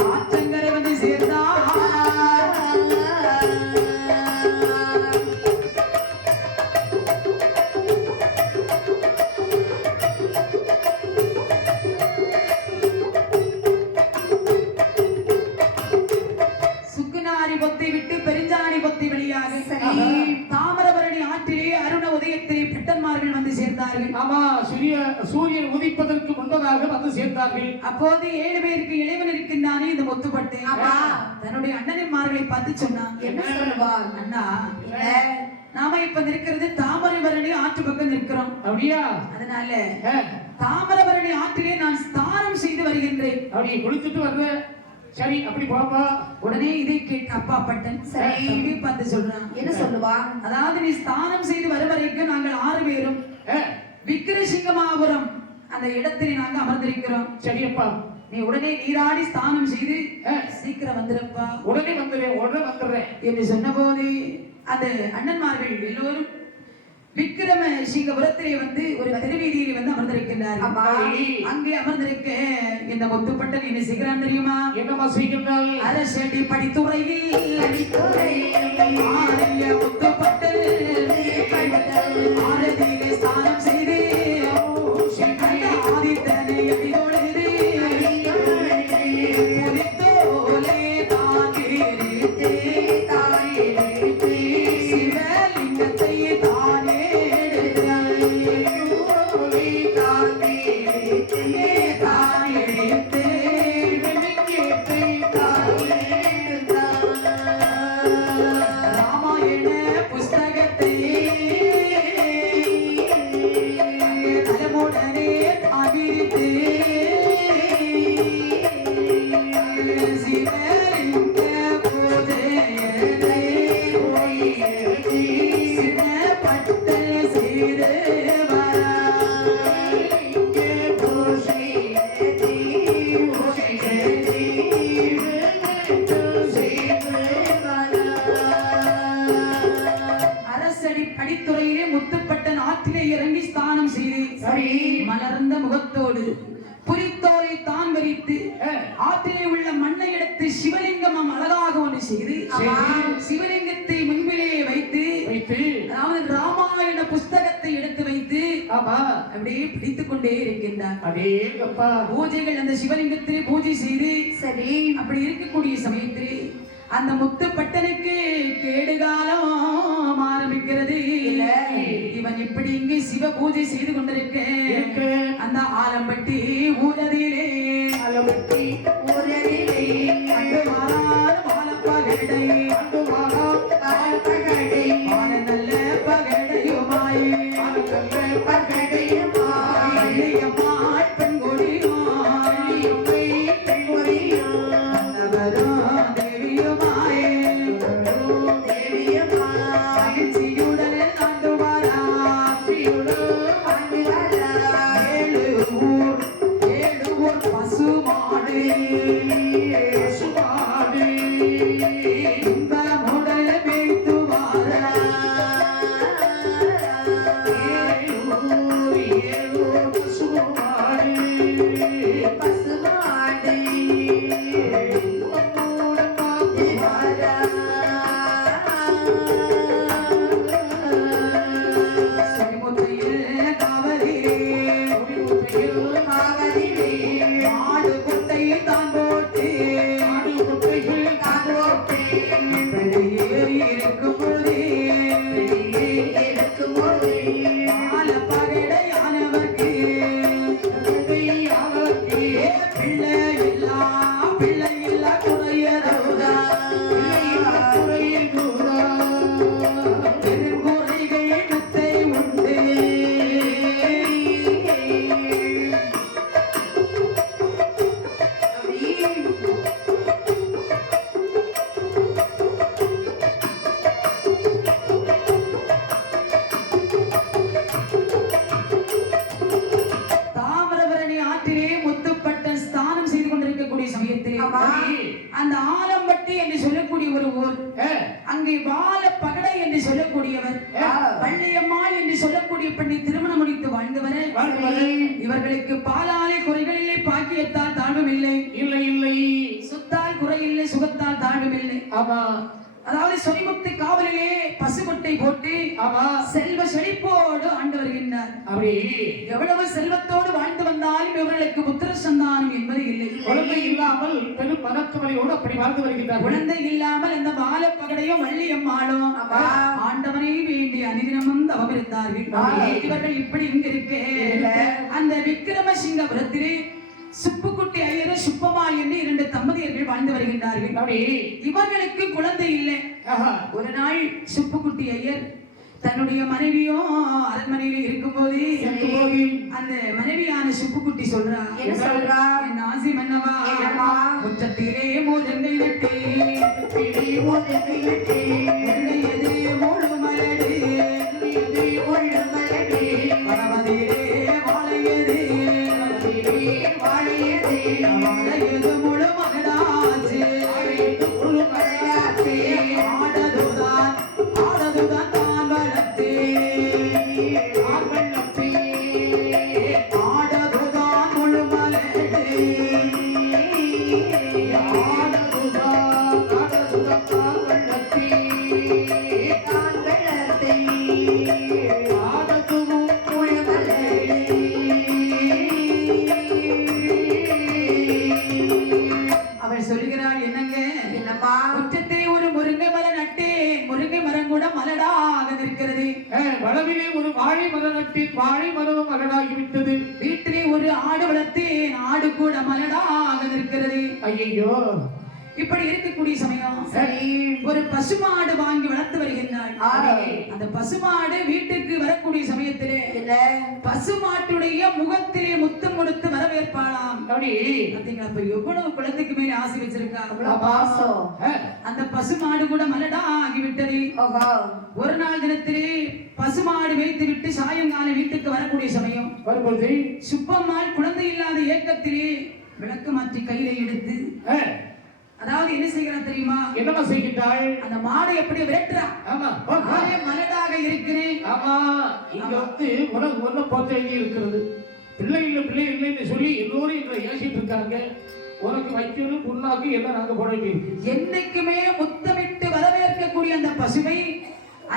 ஆற்றங்கரை வந்து சேர்ந்தார். சுக்குநாரி பொத்தை விட்டு பெருஞ்சாணி பொத்தை வழியாக தாமிரபரணி ஆற்றிலே அருண உதயத்திலே பட்டன்மார்கள் வந்து சேர்ந்தார்கள். ஆமா, சூரியன் உதிப்பதற்கு முன்பதாக வந்து சேர்ந்தார்கள். அப்போது 7 பேருக்கு இளைவன் இருக்கின்றானே இந்த முத்துப்பட்டு தன்னுடைய அண்ணன்மார்களை பார்த்து சொன்னான். என்ன சொல்லுவார்? அண்ணா, நாம இப்ப நிற்கிறது தாமிரபரணி ஆற்று பக்கம் நிற்கிறோம். அப்படியா? அதனால தாமிரபரணி ஆற்றிலே நான் ஸ்நானம் செய்து வருகின்றேன். அப்படி குளிச்சுட்டு வர்ற. சரி, அப்படி போப்பா. உடனே இதை கேட்க அப்பா பட்டன் தம்பி பார்த்து சொல்றான். என்ன சொல்லுவான்? அதாவது நீ ஸ்நானம் செய்து வரும் வரைக்கும் நாங்கள் 6 பேரும் விக்கிரசிங்கமாபுரம் அந்த இடத்திலே நாங்க அமர்ந்திருக்கிறோம். சரியப்பா, நீ உடனே நீராடி ஸ்நானம் செய்து சீக்கிரம் வந்துருப்பா. உடனே வந்துடுறேன் என்று சொன்ன போது அந்த அண்ணன்மார்கள் எல்லோரும் விக்கிரம சிங்கபுரத்திலே வந்து ஒரு திருவீதியில் வந்து அமர்ந்திருக்கின்றார்கள். அங்கே அமர்ந்திருக்க இந்த முத்துப்பட்டன் என்ன செய்கிறான் தெரியுமா? என்னமா செய்கின்றாள்? அரசடி படித்துறையில் ஆரிய முத்துப்பட்டன் ஆரதியிலே ஸ்நானம் செய்து ஆதித்தனை அடிதொழுது புரித்தோலே தாங்கிருத்தே சிவலிங்கத்தை தானே சரி. மலர்ந்த முகத்தோடு புரித்தோரை தான் வரித்து ஆற்றிலே உள்ள மண்ணை எடுத்து சிவலிங்கம் அழகாக ஒன்று செய்து சிவலிங்கத்தை முன்பிலே வைத்து அதாவது ராமாயண புஸ்தகத்தை எடுத்து வைத்து அப்படியே பிடித்துக் கொண்டே இருக்கின்றார். பூஜைகள் அந்த சிவலிங்கத்திலே பூஜை செய்து சரி. அப்படி இருக்கக்கூடிய சமயத்திலே அந்த முத்துப்பட்டனுக்கு கேடுகாலம் ஆரம்பிக்கிறது. இவன் இப்படி இங்கே சிவ பூஜை செய்து கொண்டிருக்க அந்த ஆலம்பட்டி ஊரதிலே அண்டு மாறாத மாலப்பகடை நல்ல பகடையுமாய் பகடையுமாய் பெண்கொடியுமாய் நவரும் தேவியுமாய் மகிழ்ச்சியுடன் ஆண்டு வாரா ஏழு ஊர் பசுமாடு இந்த முடல் மேய்த்து வாரா சனிமுத்தையில் காவலிலே மாடு குட்டையை தான் போட்டு ஏறி இருக்கும் போதே மால பகடையானவர்க்கு பிள்ளை இல்லா குறையதோதா பெருங்குறைகள் முத்தை உண்டு. தாமிரபரணி ஆற்றிலே முத்துப்பட்டன் ஸ்நானம் செய்து கொண்டிருக்கக்கூடிய சமயத்திலே அந்த ஆலம்பட்டி என்று சொல்லக்கூடிய ஒரு ஊர், அங்கே வாழ பகடை என்று சொல்லக்கூடியவர், வள்ளியம்மாள் என்று சொல்லக்கூடிய பெண்ணை திருமணம் முடித்து வாழ்ந்தவர். இவர்களுக்கு பாலாலை குறைகள் இல்லை, பாக்கியத்தால் தாழ்வும் இல்லை, சுத்தால் குறையில்லை, சுகத்தால் தாழ்வும் இல்லை. அதாவது சொரிமுத்து காவலிலே பசுமட்டை போட்டு செல்வ செழிப்போடு ஆண்டு வருகின்றார். எவ்வளவு செல்வத்தோடு வாழ்ந்து வந்தாலும் இவர்களுக்கு புத்திர சந்தானம் என்பது இல்லை. குழந்தை இல்லாமல் பெரும் பணக்கவலையோடு அப்படி வாழ்ந்து வருகின்றார். குழந்தை இல்லாமல் அந்த பாலப்பகடையும் வள்ளியம்மாளும் ஆண்டவனை வேண்டி அனுதினமும் தவம் இருந்தார்கள். இவர்கள் இப்படி இங்க இருக்க அந்த விக்கிரமசிங்கபுரத்திலே சுப்புக்குட்டி ஐயர் சுப்பமால் என்று 2 தம்பதியர்கள் வாழ்ந்து வருகின்றார்கள். இவர்களுக்கு குழந்தை இல்லை. ஒரு நாள் சுப்புக்குட்டி ஐயர் தன்னுடைய மனைவியும் அரண்மனையில இருக்கும்போது அந்த மனைவியான சுப்புக்குட்டி சொல்றா, என் ஆசி மன்னவா, முற்றத்திலே மோதங்கை நட்டு எதிரே மூடு மலடு பரவதிலே வாழையது வாழையது முழு மகடாச்சு ஆடதுதான் தான் வளர்த்தே ஆடதுதான் முழு மலடு அவள் சொல்கிறாள், என்னங்க உச்சத்திலே ஒரு முருங்கை மரம் நட்டேன், முருங்கை மரம் கூட மலடாக இருக்கிறது. வளவிலே ஒரு வாழை மரம் நட்டேன், வாழை மரமும் மலடாகிவிட்டது. வீட்டிலே ஒரு ஆடு வளர்த்தேன், ஆடு கூட மலடாக இருக்கிறது. ஐயோ, இப்படி இருக்கக்கூடிய சமயம் ஒரு பசுமாடு வாங்கி வளர்த்து வருகின்றாள். அந்த பசுமாடு வீட்டுக்கு வரக்கூடிய சமயத்திலே பசுமாட்டுடைய முகத்திலே முத்தம் கொடுத்து வரவேற்பாளாம். பாத்தீங்களா, இப்ப எவ்வளவு குழந்தைக்கு மேல ஆசை வச்சிருக்கா. அந்த பசுமாடு கூட மலடா ஆகிவிட்டது. ஒரு நாள் தினத்திலே பசுமாடு வைத்து விட்டு சாயங்காலம் வீட்டுக்கு வரக்கூடிய சமயம் சுப்பம்மாள் குழந்தை இல்லாத ஏக்கத்திலே விளக்கு மாற்றி கையில எடுத்து அதாவது என்ன செய்கிறான் தெரியுமா? என்னமா செய்கின்றாள்? அந்த மாடை எப்படி விரட்டுறான்? ஆமா நானே மலடாக இருக்கிறேன். ஆமா, இங்க வந்து உனக்கு ஒண்ணு போத்தேங்கி இருக்கிறது. பிள்ளை இல்லைன்னு சொல்லி எல்லோரும் எங்களை ஏசிட்டு இருக்காங்க. உனக்கு வைக்கணும் புண்ணாக்கு எல்லாம் நாங்க போட வேண்டியிருக்கு. என்னைக்குமே முத்தமிட்டு வரவேற்கக்கூடிய அந்த பசுமை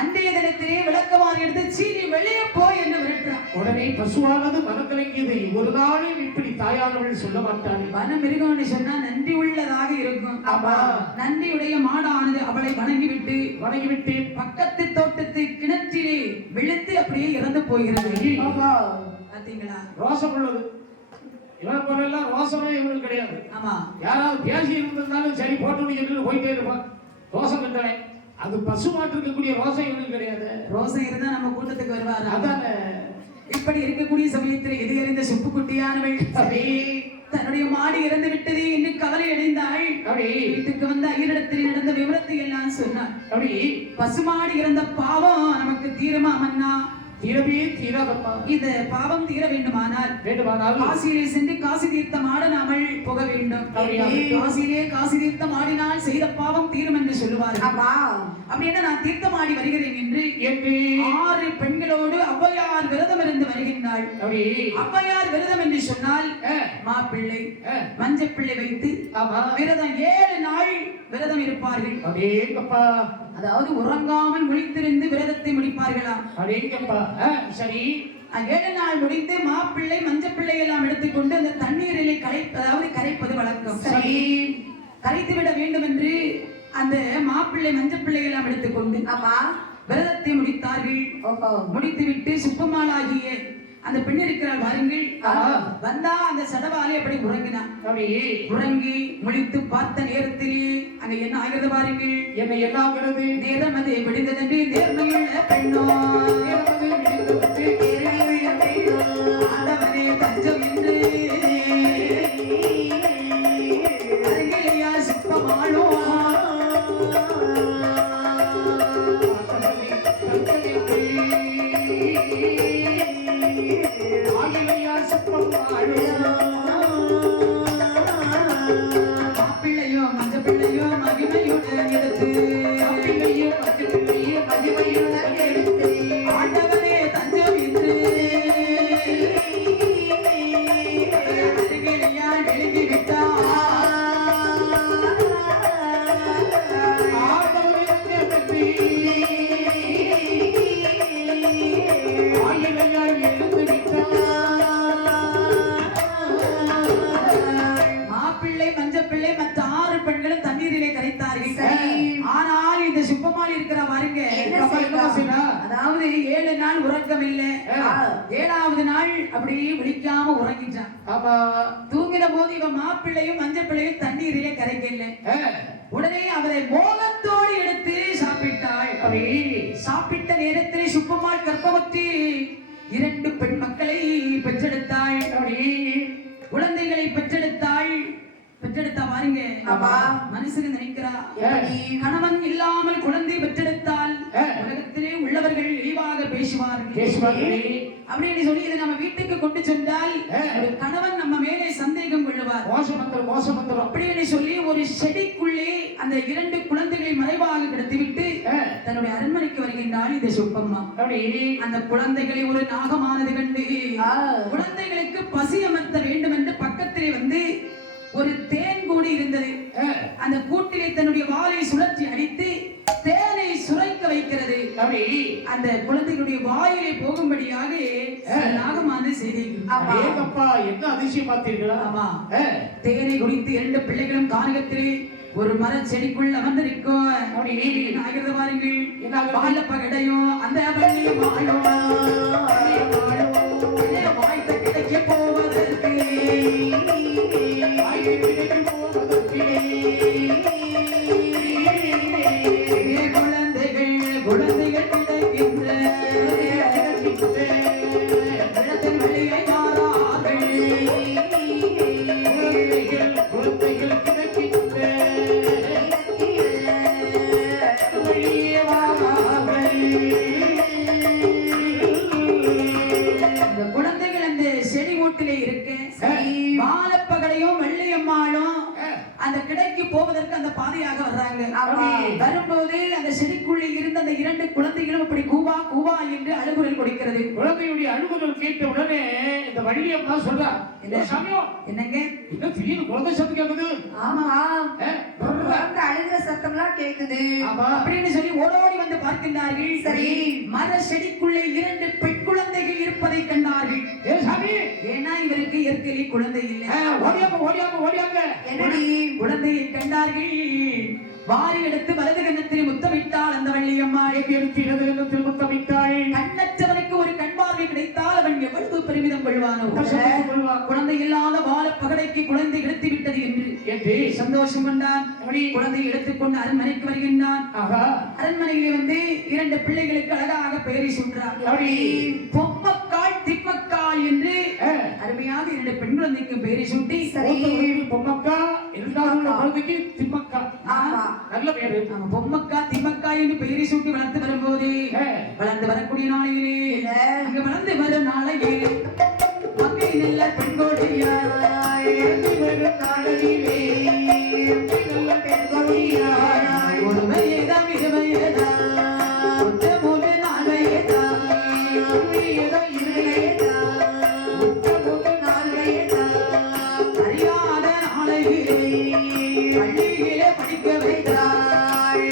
அன்றைய தினத்திலே விளக்கமாக எடுத்து சீனி வெளியே போய் என்ன விரட்டுறான். உடனே பசுவானது மனக்கலங்கியது. ஒரு நாளும் இப்படி தாயானவள் சொல்ல மாட்டாள். வனம் மிருகம்னு சொன்னா நன்றி உள்ளதாக இருக்கும். ஆமா, நன்றியுடைய மாடானது அவளை வணங்கிவிட்டு பக்கத்து தோட்டத்து கிணற்றிலே விழுத்து அப்படியே இறந்து போகிறது. பாத்தீங்களா? ரோசம் உள்ளது. இவனை போல ரோசமே இவங்களுக்கு கிடையாது. ஆமா, யாராவது பேசி இருந்திருந்தாலும் சரி போட்டு சொல்லி போயிட்டே இருப்பான். ரோசம் கட்டவன். அது பசு மாட்டு இருக்கக்கூடிய ரோசம் இவங்களுக்கு கிடையாது. ரோசம் இருந்தா நம்ம கூட்டத்துக்கு வருவாரு. அதானே. இப்படி இருக்கக்கூடிய சமயத்தில் இது அறிந்த சுப்பு குட்டியானவள் தன்னுடைய மாடு இறந்து விட்டது என்று கவலை அடைந்தாள். வீட்டுக்கு வந்து ஐயரிடத்தில் நடந்த விவரத்தை எல்லாம் சொன்னாள். பசுமாடு இறந்த பாவம் நமக்கு தீருமா மன்னா? தீரவே தீராதம்மா. இந்த பாவம் தீர வேண்டுமானால் காசியிலே சென்று காசி தீர்த்தம் ஆட நாமல் போக வேண்டும். காசியிலே காசி தீர்த்தம் ஆடினால் செய்த பாவம் தீரும் என்று சொல்லுவார்கள். அப்படின்னா நான் தீர்த்தம் ஆடி வருகிறேன் என்று 6 பெண்களோடு ஔவையார் விரதம் இருந்து வருகின்றாள். ஔவையார் விரதம் என்று சொன்னால் மாப்பிள்ளை மஞ்சப்பிள்ளை வைத்து விரதம் 7 நாள் விரதம் இருப்பார்கள். அதாவது உறங்காமல் முழித்திருந்து விரதத்தை முடிப்பார்களாம். சரி, 7 நாள் முடித்து மாப்பிள்ளை மஞ்சப்பிள்ளை எல்லாம் எடுத்துக்கொண்டு அந்த தண்ணீரிலே கரைப்பது வழக்கம். சரி, கரைத்து விட வேண்டும் என்று அந்த மாப்பிள்ளை மஞ்சப்பிள்ளை எல்லாம் எடுத்துக்கொண்டு விரதத்தை முடித்தார்கள். முடித்துவிட்டு சுப்பமாளாகிய அந்த பெண் இருக்கிறாள் வாருங்கள். வந்தா அந்த சடவாலே அப்படி உறங்கி முழித்து பார்த்த நேரத்திலே அங்க என்ன ஆகிறது பாருங்கள். என்ன ஆகிறது? நேரம் அது விடுந்ததென்று நேர்மையுள்ள பெண்ணோ ஆண்டவனே தஞ்சம் என்று அருகிலேயா சிப்பமாளோ மாப்பிள்ளையோ மஞ்சப்பிள்ளையோ மகிமையுடன் எடுத்து ஆண்டவனே தஞ்சம் என்று அருகிலேயா எழுதிவிட்டார். மாப்பிள்ளை மஞ்சப்பிள்ளை மற்ற 6 பெண்களும் தண்ணீரிலே கரைத்தார்கள். ஆனால் இந்த சுப்பமாளி இருக்கிற வாருங்க, அதாவது 7 நாள் உறக்கம் இல்லை. 7வது நாள் அப்படியே விழிக்காம உறங்கிட்டான். தூங்கின போது இவன் மாப்பிள்ளையும் மஞ்சப்பிள்ளையும் தண்ணீரிலே கரைக்கல. உடனே அவரை மோகத்தோடு எடுத்து சாப்பிட்டாள். சாப்பிட்ட நேரத்தில் சுப்பமாள் கர்ப்பவதி 2 பெண் மக்களை பெற்றெடுத்தாள். குழந்தைகளை பெற்றெடுத்தாள். பெற்றெடுத்தா பாருங்க, மனுஷன் நினைக்கிறா கணவன் இல்லாமல் குழந்தை பெற்றெடுத்தால் உலகத்திலே உள்ளவர்கள் இழிவாக பேசுவார்கள் அப்படின்னு சொல்லி இதை நம்ம வீட்டுக்கு கொண்டு சென்றால் ஒரு கணவன் நம்ம மேலே சந்தேகம் கொள்ளுவார். அப்படின்னு சொல்லி ஒரு செடிக்குள்ளே அந்த 2 குழந்தைகளை மறைவாக கிடத்திவிட்டு தன்னுடைய அரண்மனைக்கு வருகின்றாள் இந்த சுப்பம்மா. அந்த குழந்தைகளை ஒரு நாகமானது கண்டு குழந்தைகளுக்கு பசி அமர்த்த வேண்டும் என்று பக்கத்திலே வந்து ஒரு தேன் கூடு இருந்தது. அந்த கூட்டிலே தன்னுடைய வாளை சுழற்றி அடித்து தேனை சுரைக்க வைக்கிறது. அந்த குழந்தைகளுடைய வாயிலே போகும்படியாக நாகமானது செய்தீர்கள். என்ன அதிசயம் பார்த்தீர்களா? ஆமா, தேனை குடித்து 2 பிள்ளைகளும் காரியத்திலே ஒரு மர செடிக்குள் அமர்ந்திருக்கும். ஆகிறது பாருங்கள், பாலப்பகடையும் அந்த வாய்த்த கிடைக்க போவதற்கு குழந்தைகள் கிடைக்கின்ற இடத்தின் வழியை மாறார்கள். குழந்தைகள் கிடைக்கின்ற வழியே வாரார்கள். இந்த குழந்தைகள் அந்த செடி மூட்டிலே இருக்க பாலப்பகடையும் வெள்ளையம்மாளும் அந்த கிடைக்கு போவதற்கு அந்த பாதையாக வர்றாங்க. ஆமா. வரும்போது அந்த செடிக்குள்ளே இருந்த அந்த 2 குழந்தைகளும் அப்படி கூவா கூவா என்று அழுகுரல் கொடுக்கிறது. குழந்தையுடைய அழுகுரல் கேட்ட உடனே இந்த வள்ளியம்மா சொல்றா, என்ன சமயம் என்னங்க என்ன திடீர்னு குழந்தை சத்தம் கேக்குது? ஆமா ஆ, அழுகிற சத்தம்லாம் கேக்குது. ஆமா. அப்படின்னு சொல்லி ஓடோடி வந்து பார்க்கின்றார்கள். சரி. மர செடிக்குள்ளே 2 பெண் குழந்தைகள் இருப்பதை கண்டார்கள். ஏ சாமி, ஏன்னா இவருக்கு இயற்கையிலே குழந்தை இல்லை. ஓடியாங்க ஓடியாங்க ஓடியாங்க. என்னடி குழந்தையை கண்டார்கள். வாரி எடுத்து வலது கன்னத்தில் முத்தமிட்டாள் அந்த வள்ளியம்மா. இடத்தில் முத்தமிட்டாள். கண்ணற்றவனுக்கு ஒரு கண் பார்வை கிடைத்தால் அவன் எவ்வளவு பெருமிதம் கொள்வானோ. கொள்வான். குழந்தை இல்லாத வாழ பகடைக்கு குழந்தை எடுத்து விட்டது என்று சந்தோஷம் கொண்டான். குழந்தை எடுத்துக்கொண்டு அரண்மனைக்கு வருகின்றான். ஆஹா. அரண்மனையிலே வந்து 2 பிள்ளைகளுக்கு அழகாக பெயரை சொல்றார். பொம்மக்காள் திம்மக்காள் என்று அருமையாக 2 பெண் குழந்தைக்கு பெயரை சூட்டி, சரி. பொம்மக்கா, இரண்டாவது குழந்தைக்கு திம்மக்கா. ஆமா. நல்ல பேரு. பொம்மக்கா திம்மக்கா என்று பெயரை சூட்டி வளர்த்து வரும்போது, வளர்ந்து வரக்கூடிய நாளையிலே, அங்க வளர்ந்து வரும் நாளையிலே மங்கை நல்ல பெண்கோடியாய் வரும் நாளையிலே நல்ல பெண்கோடியாய் ஒரு வயதாம் 2 வயதாம் ஒற்ற 3 4 வயதாம் 2 வயதாம் ஒற்ற 3 4 வயதாம் அறியாத நாளையிலே பள்ளியிலே படிக்க வைத்தாள்.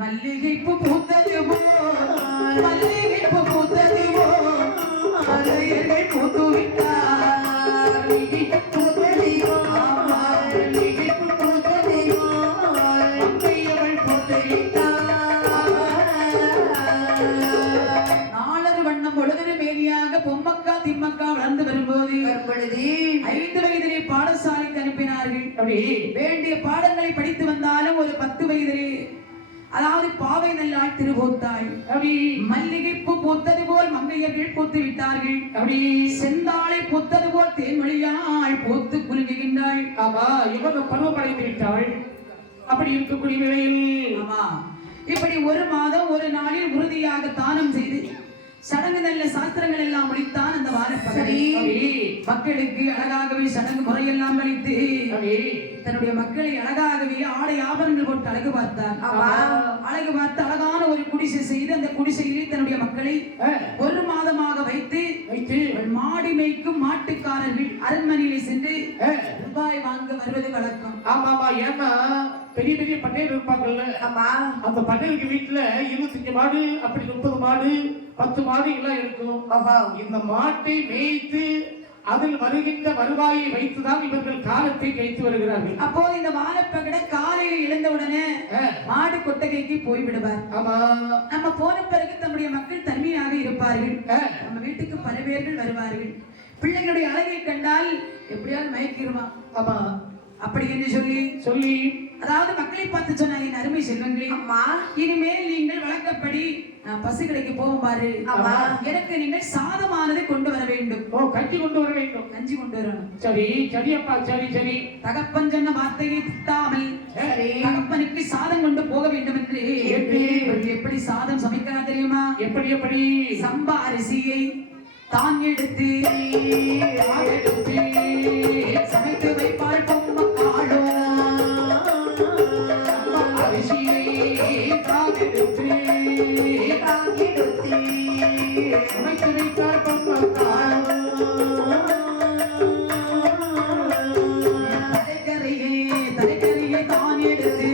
மல்லிகைப்பூ பூத்தது போல் மல்லிகைப்பூ பூத்தது போல் மல்லிகைகள் பூத்து விட்டார். மல்லிகைப்பூ பூத்தது போல் மல்லிகைப்பூ பூத்தது போல் மங்கையவள் பூத்து விட்டார். 4 வண்ணம் ஒழுகிற மேனியாக பொம்மக்கா திம்மக்கா வளர்ந்து வரும்போது 5 வயதிலே பாடசாலைக்கு அனுப்பினார்கள். வேண்டிய பாடங்களை படித்து வந்தாலும் ஒரு 10 வயதிலே, அதாவது பாவை நல்லாள் திருபோத்தாள். மல்லிகைப்பூ பூத்தது போல் மங்கையர்கள் பூத்து விட்டார்கள். செந்தாளை பூத்தது போல் தேன்மொழியாள் பூத்து குலுங்குகின்றாள். ஆமா, இவங்க பருவம் அடைந்து விட்டாள். அப்படி இருக்கக்கூடிய வேளையில், ஆமா, இப்படி 1 மாதம் 1 நாளில் உறுதியாக தானம் செய்து சடங்கு நல்ல சாஸ்திரங்கள் எல்லாம் முடித்தான் அந்த வாரப்பகரி. மக்களுக்கு அழகாகவே சடங்கு முறையெல்லாம் கழித்து தன்னுடைய மக்களை அழகாகவே ஆடை ஆபரணங்கள் போட்டு அழகு பார்த்தார். அழகு பார்த்து அழகான ஒரு குடிசை செய்து அந்த குடிசையிலே தன்னுடைய மக்களை 1 மாதமாக வைத்து மாடி மேய்க்கும் மாட்டுக்காரர்கள் அரண்மனையிலே சென்று ரூபாய் வாங்க வருவது வழக்கம். ஆமாமா, ஏன்னா பெரிய பெரிய பண்ணையர் இருப்பாங்கல்ல, அந்த பண்ணையருக்கு வீட்டுல 25 மாடு, அப்படி 30 மாடு, 10 மாடு எல்லாம் இருக்கும். இந்த மாட்டை மேய்த்து அதில் வருகின்ற வருவாயை வைத்துதான் இவர்கள் காலத்தை கழித்து வருகிறார்கள். அப்போது இந்த வாழைப்பகட காலையில் எழுந்தவுடனே மாடு கொட்டகைக்கு போய்விடுவார். ஆமா, நம்ம போன பிறகு தம்முடைய மக்கள் தனிமையாக இருப்பார்கள். நம்ம வீட்டுக்கு பல பேர்கள் வருவார்கள். பிள்ளைகளுடைய அழகை கண்டால் எப்படியாவது மயக்கிருமா. ஆமா, அப்படி என்று சொல்லி அதாவது மக்களை பார்த்து சொன்ன என் அருமை செல்வங்களே, இனிமேல் நீங்கள் வழக்கப்படி பசு கடைக்கு போவோம் பாரு, எனக்கு நீங்கள் சாதமானதை கொண்டு வர வேண்டும். கஞ்சி கொண்டு வர வேண்டும். கஞ்சி கொண்டு வரணும். சரி சரியப்பா, சரி சரி. தகப்பன் சொன்ன வார்த்தையை திட்டாமல் தகப்பனுக்கு சாதம் கொண்டு போக வேண்டும் என்று எப்படி சாதம் சமைக்கிறார் தெரியுமா? எப்படி? சம்பா அரிசியை தான் எடுத்து சமைத்து வைப்பாள் பொம்மக்காளோ. அரிசியை தான் எடுத்து சமைத்து வைத்தாள் பொம்மக்காளோ. தலைக்கறியை தான் எடுத்து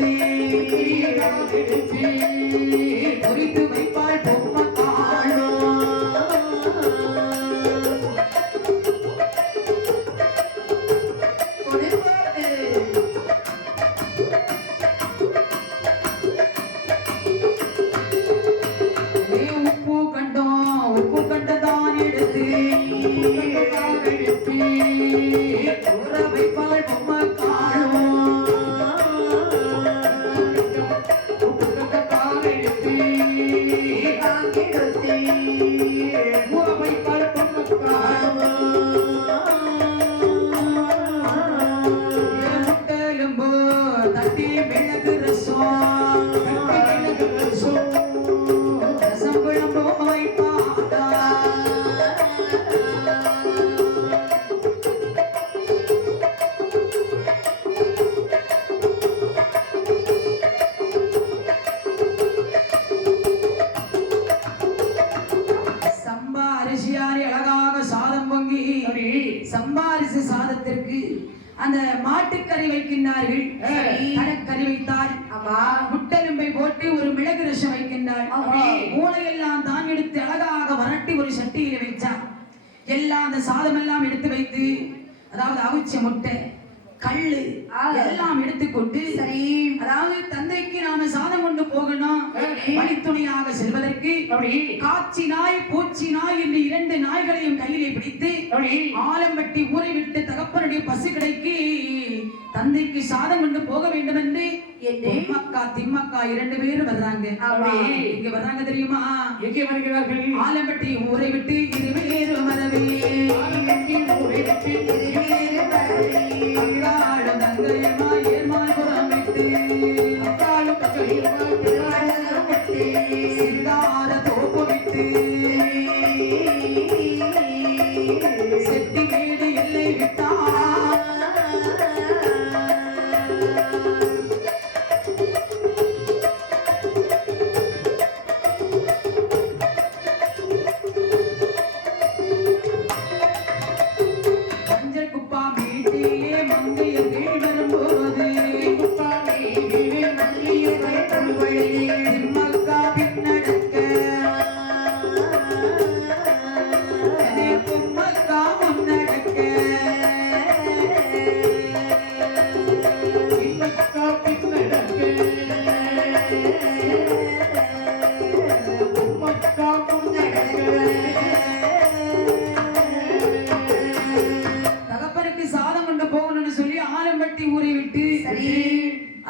பொரித்து வைப்பாள் பொம்மக்காளோ. உப்பு கண்டதான் எடுத்து ஊற வைப்பாள் பொம்மக்காளோ. ஊற வைப்பாள் பொம்மக்காளோ. முட்டெலும்பு தட்டி மிளகு ரசம் குழம்பு வைப்பாடா. சம்பாரிச சாதத்திற்கு அந்த மாட்டுக்கறி வைக்கின்றார்கள், கடற்கறி வைத்தாள், முட்டெலும்பை போட்டு ஒரு மிளகு ரசம் வைக்கின்றாள், மூளையெல்லாம் தான் எடுத்து அழகாக வரட்டி ஒரு சட்டியில வைச்சான். எல்லாம் அந்த சாதம் எல்லாம் எடுத்து வைத்து, அதாவது அவிச்ச முட்டை, கல்லு எல்லாம் எடுத்துக்கொண்டு, அதாவது தந்தைக்கு நாம சாதம் கொண்டு போகணும், வழித்துணையாக செல்வதற்கு காட்சி நாய் பூச்சி நாய் என்று 2 நாய்களையும் கையிலே பிடித்து ஆலம்பட்டி ஊரை விட்டு தகப்பனுடைய பசு கடைக்கு தந்தைக்கு சாதம் கொண்டு போக வேண்டும் என்று பொம்மக்கா திம்மக்கா 2 பேரும் வர்றாங்க. இங்க வர்றாங்க தெரியுமா? எங்கே வருகிறார்கள்? ஆலம்பட்டி ஊரை விட்டு இருவேறு மரவே அங்காளும் தங்கையமா ஏர்மால்புறம் விட்டு சிங்கார தோப்பு விட்டு செட்டி வீடு எல்லை விட்டா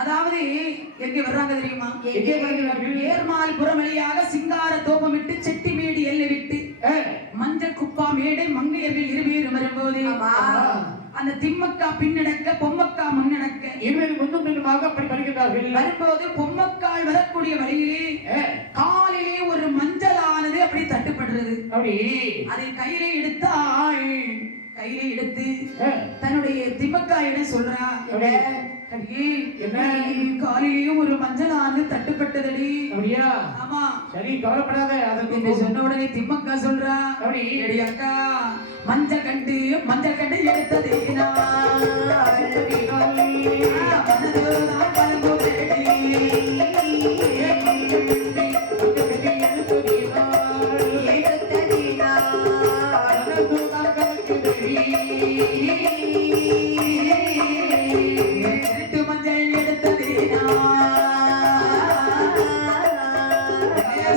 அதாவது எங்கே வர்றாங்க தெரியுமா? ஏர்மால்புரம் வழியாக சிங்கார தோப்பமிட்டு செட்டிமேடு எல்லை விட்டு மஞ்சள் குப்பா மேடை மங்கையர்கள் இருவேரும் வரும்போது அந்த திம்மக்கா பின்னடக்க பொம்மக்கா முன்னடக்க இருவேறு முன்னும் பின்னுமாக அப்படி வருகிறார்கள். வரும்போது பொம்மக்கால் வரக்கூடிய வழியிலே காலிலே ஒரு மஞ்சளானது அப்படி தட்டுப்படுறது. அதை கையிலே எடுத்தாள். கையிலே எடுத்து தன்னுடைய திம்மக்காயிடம் சொல்றா, காலிலேயும் ஒரு மஞ்சளானது தட்டுப்பட்டதடி. ஆமா, சரி கவலைப்படாத. அதற்கு சொன்ன உடனே திம்மக்கா சொல்றா, அக்கா மஞ்சள் கண்டு எடுத்ததேனா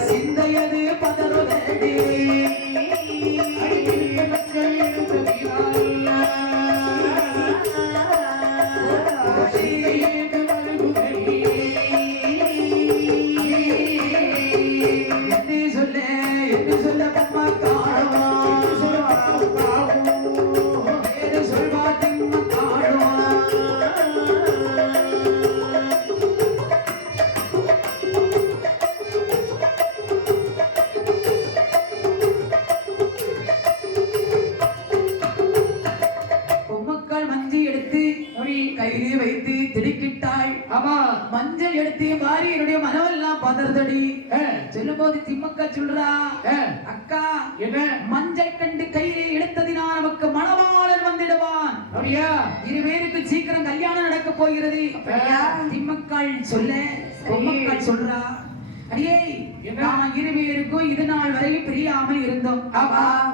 சிந்தையது பதறுதடி சொல்ல பம்மா சொல்வா திம்ம காடுவா கையிலே வைத்து திடுக்கிட்டாள். மஞ்சள் எடுத்து மாறி என்னுடைய மனவெல்லாம் பதறதடி. சொல்லும் போது திம்மக்கா சொல்றா, அக்கா மஞ்சள் கண்டு கையிலே எடுத்ததினால் நமக்கு மணவாளன் வந்திடுவான். இருவேருக்கு சீக்கிரம் கல்யாணம் நடக்க போகிறது. திம்மக்காள் சொல்ல பொம்மக்காள் சொல்றா, அடியே நான் இருவேருக்கும் இது நாள் வரையும் பிரியாமல் இருந்தோம்.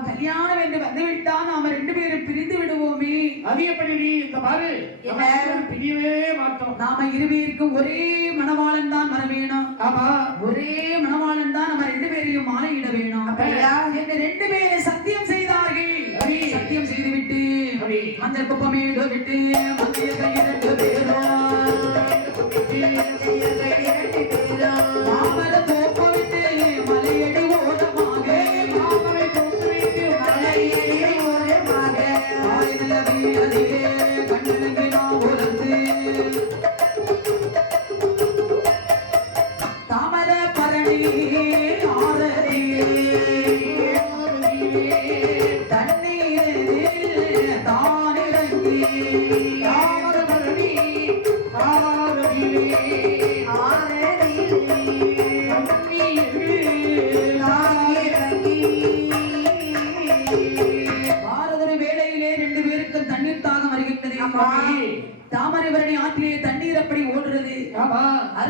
கல்யாணம் என்று வந்துவிட்டால் நாம 2 பேரும் பிரிந்து விடுவோமே. அது எப்படி? இந்த பாரு, பிரியவே மாட்டோம். நாம இருவேருக்கும் ஒரே மணவாளன் தான் வர வேணும். ஒரே மணவாளன் தான் நம்ம 2 பேரையும் மாலையிட வேணும் என்று 2 பேரும் சத்தியம் செய்தார்கள். சத்தியம் செய்துவிட்டு மஞ்சள் குப்பமேடு விட்டு மத்திய கையிரண்டு பேரும் மாமர தோப்பு விட்டு மலையடி ஓடமாக மாமரை தோப்பு விட்டு மலையடி ஓடமாக ஆயிரதி அதிலே கண்ணங்கி நான் உலர்ந்து தாமர பரணி ஆரதியே தண்ணீரில் தானிறங்கி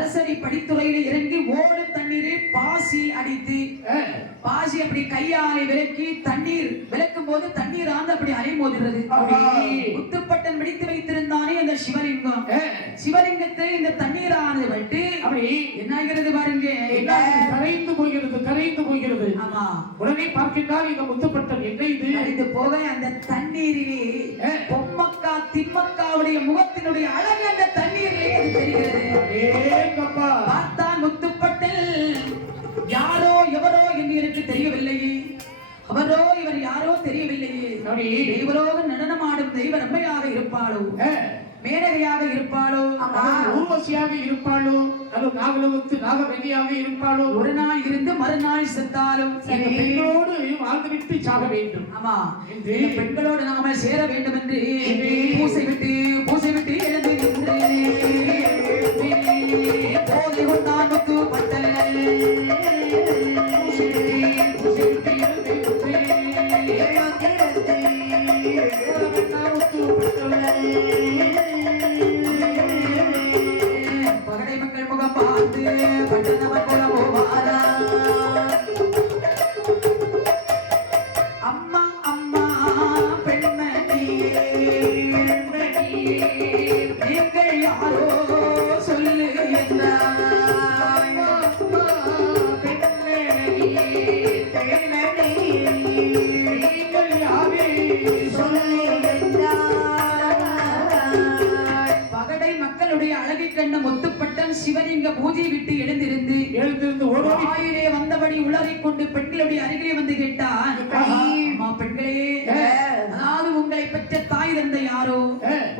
அரசடி படித்துறையில இறங்கி ஓடும் தண்ணீரை பாசி அடித்து பாசி அப்படி கையாலை விலக்கி தண்ணீர் விளக்கும் போது தண்ணீர் ஆந்து அப்படி அலைமோதுகிறது. முத்துப்பட்டன் பிடித்து வைத்திருந்தானே அந்த சிவலிங்கம், சிவலிங்கத்தை இந்த தண்ணீரானது விட்டு அப்படி என்ன ஆகிறது பாருங்க, கரைந்து போகிறது, கரைந்து போகிறது. ஆமா, உடனே பார்க்கின்றால் இந்த முத்துப்பட்டன் என்ன இது கரைந்து போக அந்த தண்ணீரிலே பொம்மக்கா திம்மக்காவுடைய முகத்தினுடைய அழகு அந்த தண்ணீரிலே அது தெரிகிறது. பார்த்தான் முத்துப்பட்டல், யாரோ எவரோ என்று எனக்கு தெரியவில்லையே, அவரோ இவர் யாரோ தெரியவில்லையே, தெய்வலோக நடனமாடும் தெய்வ ரம்மையாக இருப்பாளோ, மேனகையாக இருப்பாளோ, ஊர்வசியாக இருப்பாளோ, அது நாகலோகத்து நாகவல்லியாக இருப்பாளோ, ஒரு நாள் இருந்து மறுநாள் செத்தாலும் பெண்ணோடு வாழ்ந்துவிட்டு சாக வேண்டும். ஆமா, பெண்களோடு நாம சேர வேண்டும் என்று பூசை விட்டு எழுந்து போதை கொண்டான் முத்துப்பட்டல். பகடை மக்கள் முகம் பார்த்து பட்டணவர் போல போவாரா, அம்மா அம்மா பெண்மணியே நீங்கள் யாரோ சொல்லு என்றார். பகடை மக்களுடைய அழகை கண்ட முத்துப்பட்டன் சிவலிங்க பூஜை விட்டு எழுந்திருந்து ஆயிலே வந்தபடி உலகிக் கொண்டு பெண்களுடைய அருகிலே வந்து கேட்டான், அம்மா பெண்களே, அதாவது உங்களை பெற்ற தாய் தந்தை யாரோ,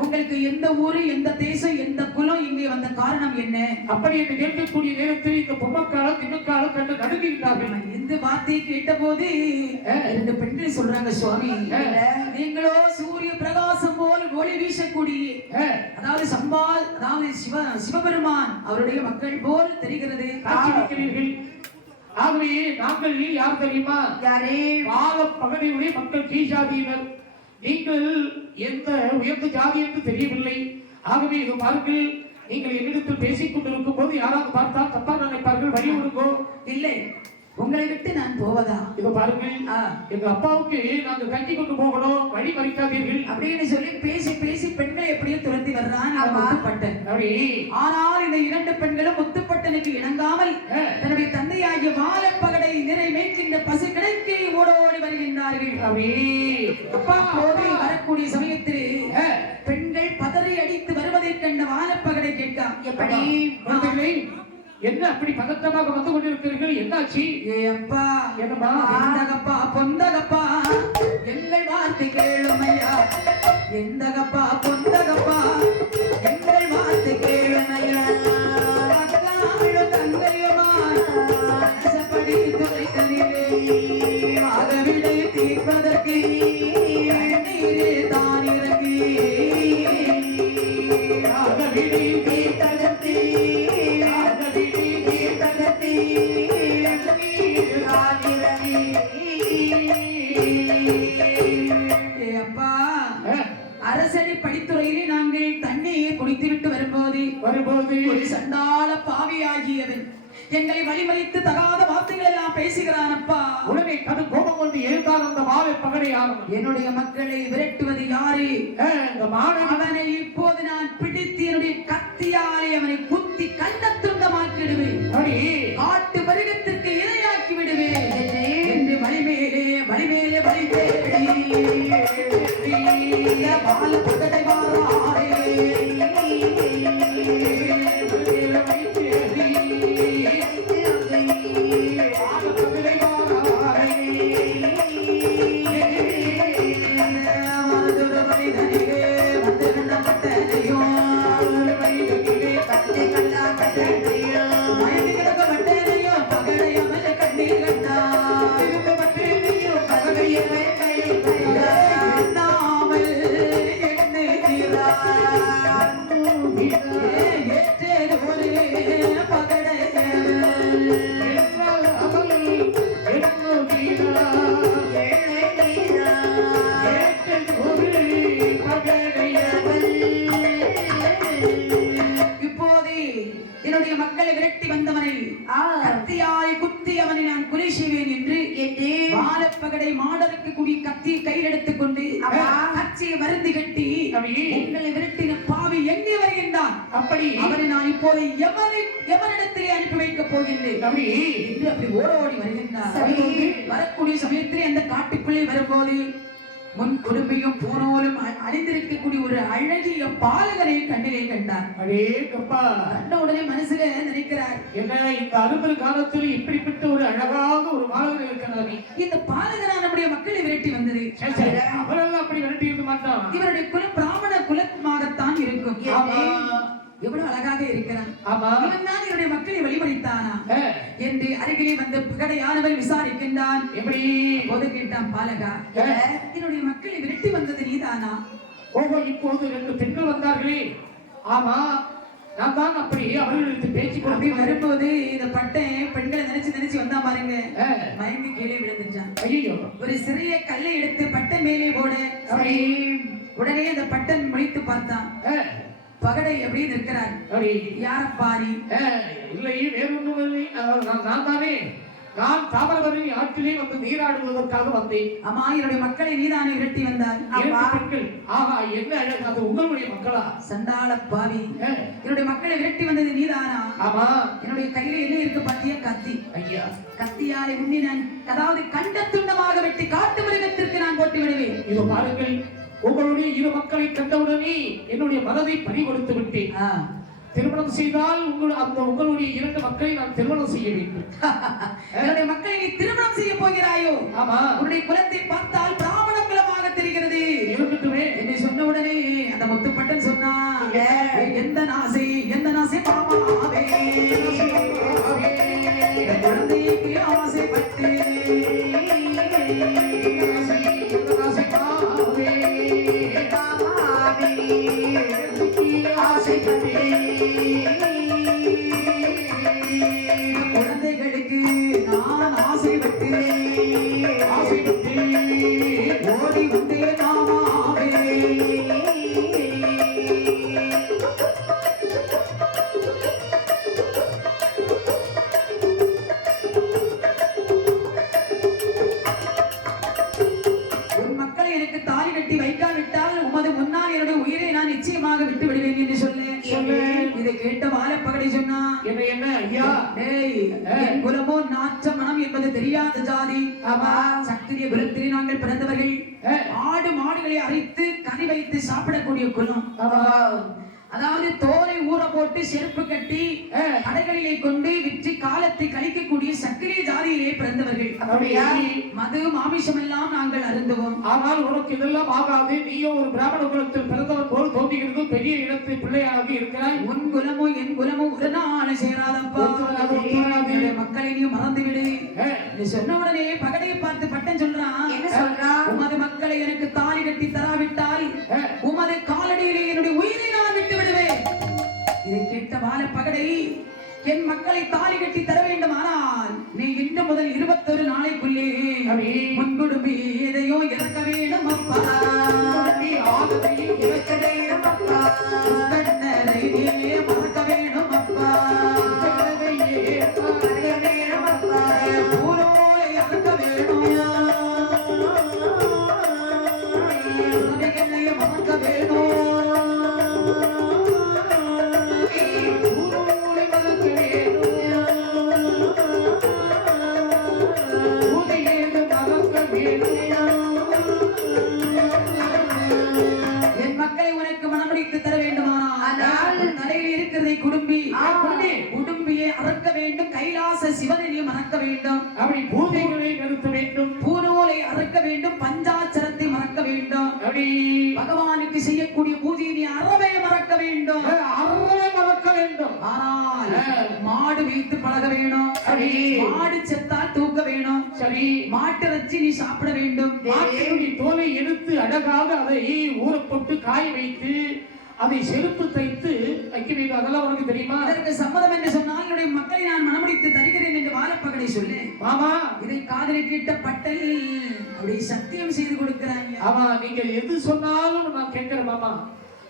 உங்களுக்கு எந்த ஊரு எந்த தேசம் எந்த குலம், இங்கே வந்த காரணம் என்ன? அப்படி என்று கேட்கக்கூடிய நேரத்தில் இந்த பொம்மக்காலம் திமுக்காலம் கண்டு நடுங்குகிறார்கள். இந்த வார்த்தையை கேட்ட போது இரண்டு பெண்கள் சொல்றாங்க, சுவாமி நீங்களோ சூரிய பிரகாசம் போல் ஒளி வீசக்கூடிய, அதாவது சம்பால், அதாவது சிவபெருமான் அவருடைய மக்கள் போல் தெரிகிறது. ஆகவே நாங்கள் யார் தெரியுமா? வாழ பகுதியுடைய மக்கள் கீழ் ஜாதியினர். நீங்கள் எந்த உயர்ந்த ஜாதி என்று தெரியவில்லை. ஆகவே இது பாருங்கள், நீங்கள் என்னிடத்தில் பேசிக் கொண்டிருக்கும் போது யாராவது பார்த்தால் தப்பா நினைப்பார்கள், வழி விடுங்கோ. இல்லை, உங்களை விட்டு நான் போவதா? இதோ பாருங்கள், எங்க அப்பாவுக்கு நாங்க கட்டி கொண்டு போகணும், வழி மறிக்காதீர்கள் அப்படின்னு சொல்லி பேசி பேசி பெண்களை எப்படியும் துரத்தி வர்றான் முத்துப்பட்டன். ஆனால் இந்த இரண்டு பெண்களும் முத்துப்பட்டனுக்கு இணங்காமல் தன்னுடைய தந்தையாகிய வாழப்பகடை நிறை மேய்க்கின்ற பசு கிடைக்கி ஓடோடி வருகின்றார்கள். அப்பா போதை வரக்கூடிய சமயத்தில் பெண்கள் பதறி அடித்து வருவதை கண்ட வாழப்பகடை கேட்க, எப்படி என்ன அப்படி பதட்டமாக வந்து கொண்டிருக்கிறீர்கள், என்னாச்சு? அப்பா என்னமா? எந்தகப்பா பொந்தகப்பா எங்கள் வார்த்தை கேளுமையா, எந்தகப்பா பொந்தகப்பா எங்கள் வார்த்தை கேளுமையா, தங்கையுமா ஆசைப்படி துறைகளிலே ஆகவிடை தீர்ப்பதற்கு நீரே தான் இறங்கி ஆகவிடை தீர்த்தகத்தி அரசடி படித்துறையிலே நாங்கள் தண்ணியை குடித்துவிட்டு வரும்போது ஒரு சண்டாள பாவியாகியவன் எங்களை வழிமறித்து தகாத வார்த்தைகள் எல்லாம் பேசுகிறான். அப்பா உடனே கடு கோபம் கொண்டு எழுந்தால் அந்த வாழை பகடை யாரும், என்னுடைய மக்களை விரட்டுவது யாரு? அவனை இப்போது நான் பிடித்து என்னுடைய கத்தியாலே அவனை குத்தி கண்ட துண்டமாக்கிடுவேன், காட்டு மிருகத்திற்கு இரையாக்கி விடுவேன் என்று வழிமேலே வழிமேலே வாழ பகடை வாராரே வாழைப்பகடை மாடருக்கு கூடிய கத்தியை கையில் எடுத்துக்கொண்டு கட்சியை மருந்து கட்டி உங்களை விரட்டின பாவி எங்கே வருகின்றான், அப்படி அவனை நான் இப்போது எவனிடத்திலே அனுப்பி வைக்கப் போகின்றேன் என்று அப்படி ஓடி வருகின்றார். வரக்கூடிய சமயத்திலே அந்த காட்டுக்குள்ளே வரும்போது முன் குடும்பியும் பூனோலும் அணிந்திருக்கக்கூடிய ஒரு அழகிய பாலகனை கண்ணிலே கண்டார். கண்ட உடனே மனசுல நினைக்கிறார், என்ன இந்த அறுபது காலத்தில் இப்படிப்பட்ட ஒரு அழகாக ஒரு பாலகன் இருக்கிறார். இந்த பாலகனா நம்முடைய மக்களை விரட்டி வந்தது. அவரெல்லாம் அப்படி விரட்டி இருக்க மாட்டான். இவருடைய குலம் பிராமண குலமாகத்தான் இருக்கும். எவ்வளவு அழகாக இருக்கிறான், இவன் தான் என்னுடைய மக்களை வழிமறித்தானா என்று அருகிலே வந்து பகடையானவன் விசாரிக்கின்றான். எப்படி போது கேட்டான் பாலகா, என்னுடைய மக்களை விரட்டி வந்தது நீதானா? ஓஹோ, இப்போது 2 பெண்கள் வந்தார்களே. ஆமா, நான் தான் அப்படி அவர்களுக்கு பேச்சு அப்படி வரும்போது இந்த பட்டை பெண்களை நினைச்சு வந்தா பாருங்க, மயங்கி கீழே விழுந்துட்டான். ஐயோ, ஒரு சிறிய கல்லை எடுத்து பட்டை மேலே போட உடனே அந்த பட்டன் முடித்து பார்த்தான். பகடை எப்படி நிற்கிறார், யார பாரி இல்லை, வேறு ஒன்றும் இல்லை, நான் தானே. நான் தாமிரபரணி ஆற்றிலே வந்து நீராடுவதற்காக வந்தேன். ஆமா, என்னுடைய மக்களை நீதானே விரட்டி வந்தார். ஆஹா, என்ன அழகு, அது உங்களுடைய மக்களா? சண்டாள பாவி, என்னுடைய மக்களை விரட்டி வந்தது நீதானா? ஆமா. என்னுடைய கையில என்ன இருக்கு பாத்தியா? கத்தி. ஐயா, கத்தியாலே உன்னை நான் அதாவது கண்ட துண்டமாக வெட்டி காட்டு மிருகத்திற்கு நான் போட்டு விடுவேன். இதோ பாருங்கள், உங்களுடைய 2 மக்களை கண்டவுடனே என்னுடைய மனதை பறி கொடுத்து விட்டேன். திருமணம் செய்தால் உங்களுடைய 2 மக்களை நான் திருமணம் செய்ய வேண்டும். என்னுடைய மக்களை நீ திருமணம் செய்ய போகிறாயோ? ஆமா. உன்னுடைய குலத்தை பார்த்தால் பிராமண குலமாக தெரிகிறது. இருக்கட்டுமே. என்னை சொன்ன உடனே அந்த முத்துப்பட்டன் சொன்னா, எந்த நாசை மாமாவே, குழந்தைக்கு ஆசைப்பட்டு குழந்தைகளுக்கு நான் ஆசைப்பட்டு ஓடி வந்தே நாமாவே. உன் மக்களை எனக்கு தாலி கட்டி வைக்காவிட்டால் உமது முன்னால் என்னுடைய உயிரை நான் நிச்சயமாக விட்டு விடுவேன் என்று சொல்லு. இதை கேட்ட வாழைப்பகடை சொன்னா, என்ன ஐயா, என் குலமோ நாற்ற மனம் என்பது தெரியாத ஜாதி. சத்திரிய குலத்திலே நாங்கள் பிறந்தவர்கள். ஆடு மாடுகளை அரைத்து கனி வைத்து சாப்பிடக்கூடிய குலம். அதாவது தோலை ஊற போட்டு செருப்பு கட்டி கடைகளிலே கொண்டு விற்று காலத்தை கழிக்கக்கூடிய சத்திரிய ஜாதியிலே பிறந்தவர்கள். மது மாமிசம் எல்லாம் நாங்கள் அருந்துவோம். ஆனால் உனக்கு இதெல்லாம் ஆகாது. நீயோ ஒரு பிராமண குலத்தில் பிறந்தவர் போல் தோன்றுகிறது. பெரிய இடத்து பிள்ளையாக இருக்கிறாய். உன் குலமோ என் குலமோ ஒரு நாள் சேராதப்பா. மக்களை நீ மறந்துவிடு. சொன்ன உடனே பகடையை பார்த்து பட்டன் சொல்றான், உமது மக்களை எனக்கு தாலி கட்டி தராவிட்டால் உமது காலடியிலே என்னுடைய உயிரை நான் விட்டு விடுவேன். இதை கேட்ட வாழைப்பகடை, என் மக்களை தாலி கட்டி தர வேண்டுமானால் நீ இன்று முதல் 21 நாளைக்குள்ளே முன்குடும்பி எதையோ இறக்க வேண்டும் அப்பா. இறக்க வேண்டும் அப்பா. கண்ணரை மறக்க வேண்டும் அப்பா. ஊரோரை இறக்க வேணும். மறக்க வேணும். என் மக்களை உனக்கு மனமுடித்து தர வேண்டுமானால் தலையில் இருக்கிறதை குடும்பியை அறக்க வேண்டும். கைலாச சிவனை மறக்க வேண்டும். அப்படி பூஜைகளை நிறுத்த வேண்டும். பூநூலை அறக்க வேண்டும். பஞ்சாட்சரத்தை மறக்க வேண்டும். அப்படி பகவானுக்கு செய்யக்கூடிய பூஜையை நீ அறவே மறக்க வேண்டும். அறவே மறக்க வேண்டும். ஆனால் மாடு வைத்து பழக வேணும். மாடு செத்தால் தூக்க வேணும். சரி, மாட்டை வச்சு நீ சாப்பிட வேண்டும். மாட்டினுடைய தோலை எடுத்து அழகாக அதை ஊற போட்டு காய வைத்து அதை செருப்பு தைத்து வைக்க வேண்டும். அதெல்லாம் உனக்கு தெரியுமா? அதற்கு சம்மதம் என்று சொன்னால் என்னுடைய மக்களை நான் மனமுடித்து தருகிறேன் என்று வாழைப்பகடை சொல்லு. ஆமா, இதை காதலை கேட்ட பட்டல் அப்படி சத்தியம் செய்து கொடுக்கிறாங்க. ஆமா, நீங்க எது சொன்னாலும் நான் கேட்கிறேன் மாமா.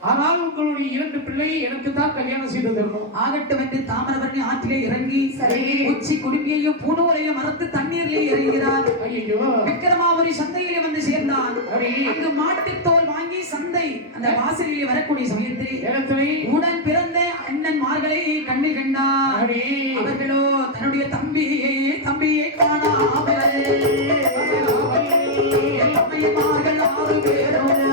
ஆனால் உங்களுடைய 2 பிள்ளை எனக்கு தான் கல்யாணம் செய்து தரணும். ஆகட்டும் என்று தாமிரபரணி ஆற்றிலே இறங்கி உச்சி குடும்பியையும் பூணூரையும் மறந்து தண்ணீரிலே இறங்குகிறார். ஐயோ, விக்ரமா அந்த வாசலில் வரக்கூடிய சமயத்தில் இடத்திலே உடன் பிறந்த அண்ணன்மார்களை கண்ணில் கண்டார். அடி அவர்களோ தன்னுடைய தம்பியை காணாமல் தம்பியமார்கள் 6 பேரும்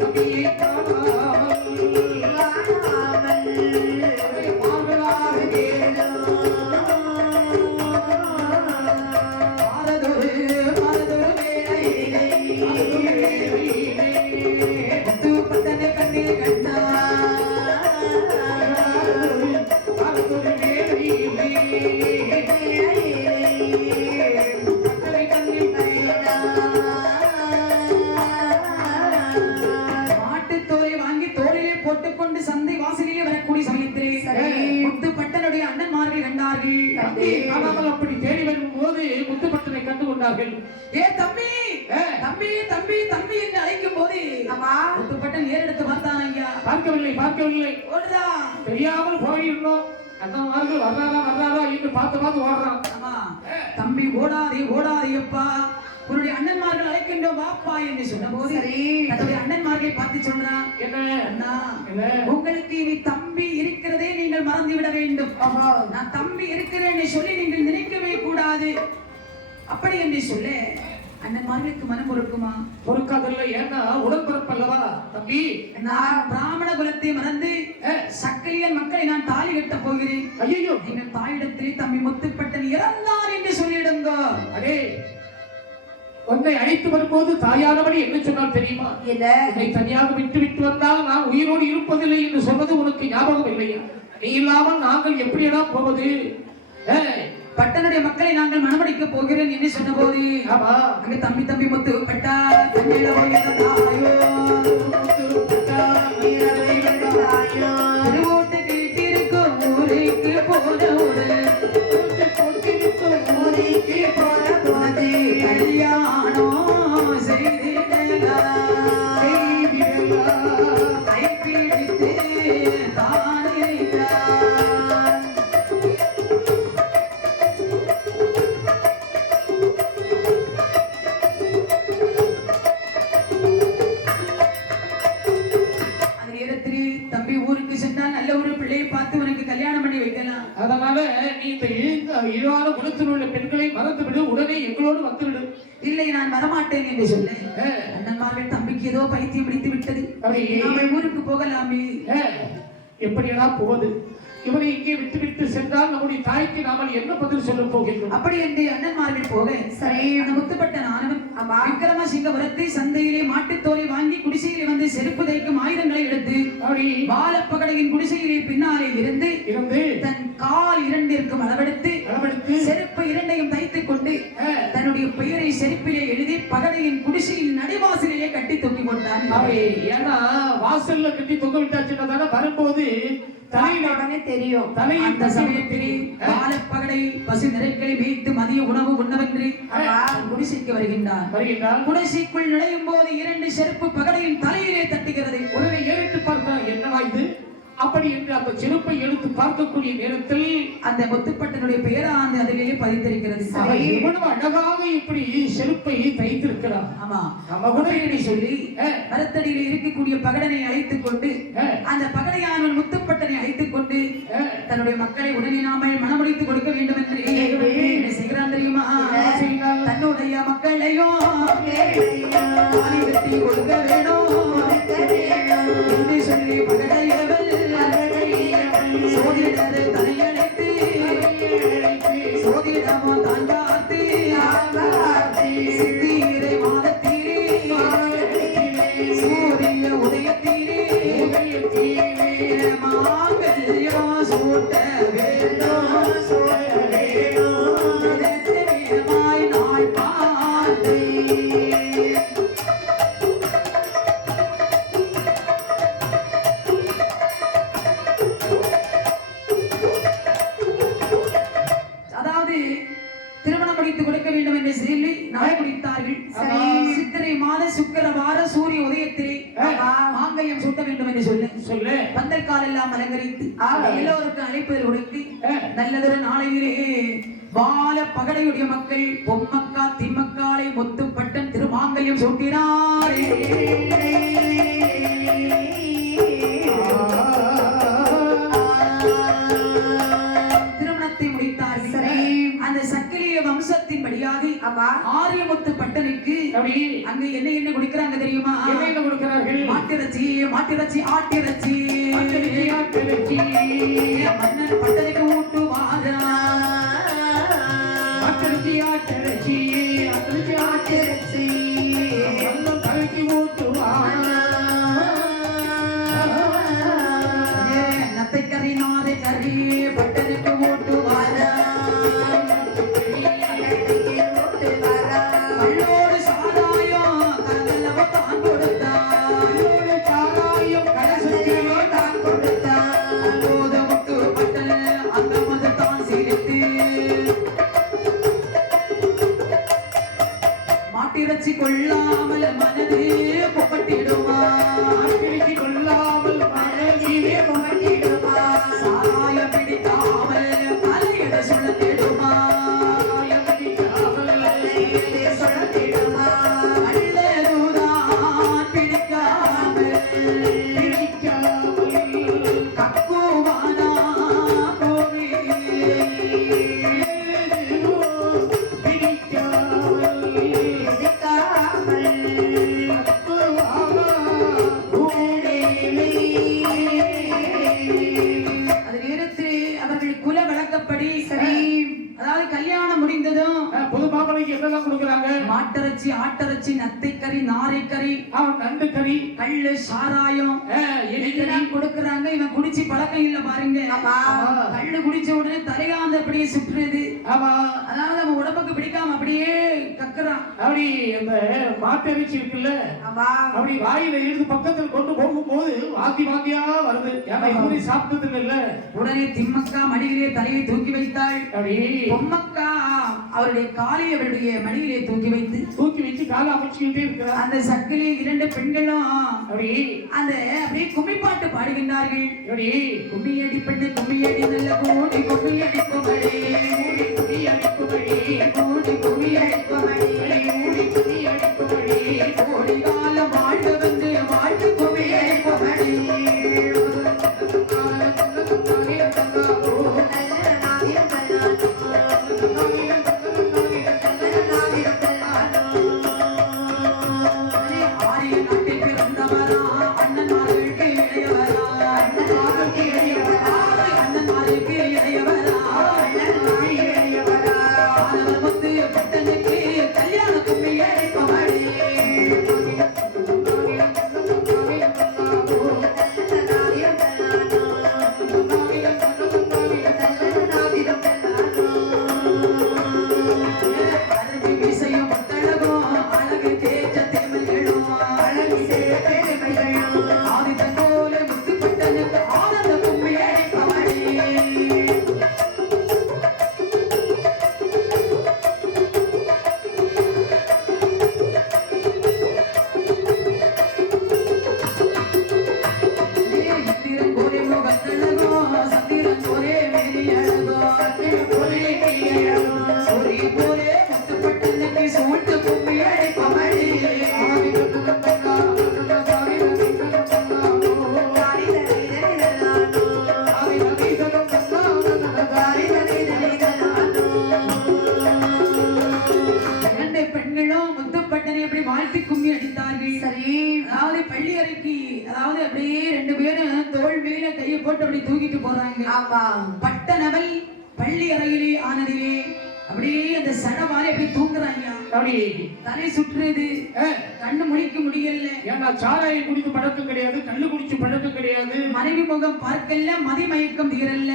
தம்பியை காணாமல் மாட்டுத்தோலை வாங்கி தோளிலே போட்டுக்கொண்டு சந்தை வாசலிலே வரக்கூடிய சமயத்திலே முத்துப்பட்டனுடைய அண்ணன்மார்கள் கண்டார்கள். காணாமல் அப்படி தேடி வரும்போது முத்துப்பட்டனை கண்டு கொண்டார்கள். ஏ தம்பி தம்பி தம்பி தம்பி என்று அழைக்கும் போது முத்துப்பட்டன் ஏறெடுத்து பார்த்தான். ஐயா பார்க்கவில்லை ஓடுதா தெரியாமல் போயிருந்தோம். அண்ணன்மார்கள் வர்றாரா என்று பார்த்து ஓடுறான். ஆமா தம்பி ஓடாதே அப்பா, உன்னுடைய அண்ணன்மார்கள் அழைக்கின்றோம் வாப்பா என்று சொன்ன போது தன்னுடைய அண்ணன்மார்களை பார்த்து சொல்றான். என்ன அண்ணா என்ன? உங்களுக்கு இனி தம்பி இருக்கிறதே நீங்கள் மறந்து விட வேண்டும். நான் தம்பி இருக்கிறேன் சொல்லி நீங்கள் நினைக்கவே கூடாது அப்படி என்று சொல்ல அண்ணன்மார்களுக்கு மனம் பொறுக்குமா? பொறுக்காதில்லை. ஏன்னா உடன்பிறப்பல்லவா தம்பி. நான் பிராமண குலத்தை மறந்து சக்கிலியன் மக்களை நான் தாலி கட்ட போகிறேன். ஐயோ எங்கள் தாயிடத்திலே தம்பி முத்துப்பட்டன் இறந்தார் என்று சொல்லிடுங்க. அடே உன்னை அழைத்து வரும்போது தாயானபடி என்ன சொன்னால் தெரியுமா? உன்னை தனியாக விட்டு வந்தால் நான் உயிரோடு இருப்பதில்லை என்று சொன்னது உனக்கு ஞாபகம் இல்லையா? நீ இல்லாமல் நாங்கள் எப்படியெல்லாம் போவது? பட்டனுடைய மக்களை நாங்கள் மனமடிக்க போகிறேன் என்று சொன்ன போது அங்க தம்பி முத்துப்பட்டா தன்னில திருவோட்டு வீட்டிற்கும் ஊருக்கு போன போது கல்யாணம் செய்திடலாம் கைப்பிடித்து தானே தம்பி ஊருக்கு சென்றால் நல்ல ஒரு பிள்ளையை பார்த்து உனக்கு கல்யாணம் பண்ணி வைக்கலாம். அதனால நீ இந்த இழிவான குலத்தில் உள்ள பெண்களை மறந்து விடு, உடனே எங்களோடு வந்து விடு. இல்லை நான் வரமாட்டேன் என்று சொல்ல அண்ணன்மார்கள் தம்பிக்கு ஏதோ பைத்தியம் பிடித்து விட்டது, நாம ஊருக்கு போகலாமே. எப்படியெல்லாம் போவது? இவனை இங்கே விட்டு சென்றால் நம்முடைய தாய்க்கு நாமல் என்ன பதில் சொல்ல போகின்றோம்? அப்படி என்று அண்ணன்மார்கள் போக அந்த முத்துப்பட்டன் ஆனவன் விக்ரமசிங்கபுரத்தை சந்தையிலே மாட்டுத்தோலை வாங்கி குடிசையிலே வந்து செருப்பு தைக்கும் ஆயுதங்களை எடுத்து பாலப்பகடையின் குடிசையிலே பின்னாலே இருந்து தன் கால் 2 அளவெடுத்து செருப்பு 2ஐயும் தைத்துக் கொண்டு தன்னுடைய பெயரை செருப்பிலே எழுதி பகடையின் குடிசையில் நடைவாசலிலே கட்டி தொங்கி கொண்டான். ஏன்னா வாசல்ல கட்டி தொங்க விட்டாச்சுன்னா வரும்போது தலையிலே தெரியும். அந்த சமயத்திலே பாலப்பகடை பசு நெருக்களை வைத்து மதிய உணவு உண்ணவென்று குடிசைக்கு வருகின்றான். குடிசைக்குள் நுழையும் போது 2 செருப்பு பகடையின் தலையிலே தட்டுகிறது. உடனே ஏறிட்டு பார்க்க என்னவா இது அப்படி என்று அந்த செருப்பை எடுத்து பார்க்கக்கூடிய நேரத்தில் அந்த முத்துப்பட்டனுடைய பெயரானது அதிலேயே பதித்திருக்கிறது. எவ்வளவு அழகாக இப்படி செருப்பை தைத்திருக்கிறார். ஆமா நம்ம உடனே சொல்லி மரத்தடியில் இருக்கக்கூடிய பகடனை அழைத்துக் கொண்டு அந்த பகடையானவன் முத்துப்பட்டனை அழைத்துக் கொண்டு தன்னுடைய மக்களை உடனே நாமல் மனமுடித்து கொடுக்க வேண்டும் என்று என்ன செய்கிறான் தெரியுமா? தன்னுடைய மக்களையும் கொடுக்க வேணும் என்று சொல்லி பகடையவள் சோதிடரை தலையணைத்து சோதிடமோ தாண்டாத்து சித்திரை மாதத்தீரே சூரிய உதயத்தீரே மாங்கல்யோ சூட்ட வேணும் நாள் பார்த்து திருமணம் முடித்து கொடுக்க வேண்டும் என்று சொல்லி நாள் முடித்தார்கள். சித்திரை மாத சுக்கிரவார சூரிய உதயத்திலே மாங்கல்யம் சூட்ட வேண்டும் என்று சொல்லு பந்தல் கால் எல்லாம் அலங்கரித்து எல்லோருக்கும் அழைப்பதில் கொடுத்து நல்லதொரு நாளையிலே பால பகடையுடைய மக்கள் பொம்மக்கா திம்மக்காலை முத்துப்பட்டன் திருமணம் மாங்கல்யம் சூட்டினாரே. திருமணத்தை முடித்தார்கள். சரி. அந்த சக்கிலிய வம்சத்தின் படியாக ஆமா. ஆரியமுத்து பட்டனுக்கு அப்படி அங்க என்ன என்ன குடிக்கிறாங்க தெரியுமா? என்ன கொடுக்கிறார்கள்? மாட்டிறைச்சி, மாட்டிறைச்சி, ஆட்டிறைச்சி. ஆட்டிறைச்சி, ஆட்டிறைச்சி. மன்னன் பட்டனுக்கு ஊட்டுவாரா. ஆட்டிறைச்சி, ஆட்டிறைச்சி, ஆட்டிறைச்சி, ஆட்டிறைச்சி. மன்னன் தலைக்கு ஊட்டுவாரா. நத்தை கறி, நாரை கறி, பட்டனுக்கு ஊட்டுவாரா. கள்ளோடு சாராயம் கலந்தல்லவ தான் கொடுத்தான். கள்ளோடு சாராயம் கலசத்திலோ தான் கொடுத்தான். அப்போது முத்து பட்டல் அந்த மது தான் சிரித்து மாட்டிறைச்சி கொள்ளாமல் மனது புகட்டிடுமா. ஆட்டிறைச்சி கொள்ளாமல் மனதிலே புகட்டிடுமா. சாராயம் பிடிக்காமல் தலையிட சுழத்திடுமா. சாராயம் பிடிக்காமல் தலையிலே சுழற்றிடுமா. நல்லதுதான் பிடிக்காமல் பிடிக்காமல் கக்குவானா கோவி. அது நேரத்து அவர்கள் குல வழக்கப்படி சரி. அதாவது கல்யாணம் முடிந்ததும் புது மாப்பிளைக்கு என்னெல்லாம் கொடுக்குறாங்க? மாட்டிறைச்சி, ஆட்டிறைச்சி, நத்தைக்கறி, நாரைக்கறி, அவன் நண்டு கறி, கள்ளு, சாராயம் எலிக்கறி இதெல்லாம் கொடுக்கறாங்க. இவன் குடிச்சு பழக்கம் இல்ல பாருங்க. ஆமா. கள்ளு குடிச்ச உடனே தலையாந்த அப்படியே சுற்றுறது. ஆமா. அதாவது அவன் உடம்புக்கு பிடிக்காம அப்படியே கக்குறான். அப்படி அந்த மாட்டிறைச்சி இருக்குல்ல, ஆமா. அப்படி வாயில இருந்து பக்கத்துல கொண்டு போகும்போது வாந்தி வாந்தியா வருது. ஏன்னா இப்படி சாப்பிட்டது இல்ல. உடனே திம்மக்கா மடியிலே தலையை தூக்கி வைத்தாள். அப்படி பொம்மக்கா அவருடைய காலை அவருடைய மடியிலே தூக்கி வைத்து தூக்கி வச்சு காலை அமைச்சுக்கிட்டே இருக்கிறார். அந்த சக்கிலே இரண்டு பெண்களும் அப்படி அந்த அப்படியே கும்மிப்பாட்டு பாடுகின்றார்கள். அப்படி கும்மியடி பெண்ணு கும்மியடி நல்ல கூடி கும்மியடி குமடி ஊடி குடி அடிக்குமடி, கூடி கும்மியடி குமடி ஊடி குடி அடிக்குமடி. கோடி காலம் வாழ்க வந்து வாழ்த்து கும்மியடி குமடி. ஆரிய நாட்டில் பிறந்தவரா அண்ணன்மார்களுக்கு இளையவரா. அண்ணன்மார்களுக்கு இளையவரா. ஆனவர் முத்து பட்டனுக்கு கல்யாண கும்மியடி குமடி. அதற்கு மீசையும் முத்தழகும் அழகு தேற்ற தேமைகளும் ஆதித்தன் போல முத்துப்பட்டனுக்கு ஆனந்த கும்மியடி குமடி. இந்திரன் போலே முகத்தழகோ சந்திரன் போலே மேனி அழகோ சூரிய போலே முத்துப்பட்டனுக்கு சூழ்த்து கும்மியடி குமடி. இரண்டு பெண்களும் முத்துப்பட்டனை அப்படி வாழ்த்தி கும்மி அடித்தார்கள். சரி. அதாவது பள்ளி அறைக்கு அதாவது அப்படியே ரெண்டு பேரும் தோள் மேல கையை போட்டு அப்படி தூக்கிட்டு போறாங்க. ஆமா. பட்டனவள் பள்ளி அறையிலே ஆனதிலே அப்படியே அந்த சடவாரி அப்படி தூங்குறாங்க. அப்படி தலை சுற்றுறது, கண்ணு முழிக்க முடியல. ஏன்னா சாராயம் குடித்து பழக்கம் கிடையாது, கள்ளு குடிச்சு பழக்கம் கிடையாது. மனைவி முகம் பார்க்கல, மதிமயக்கம் தீரல்ல,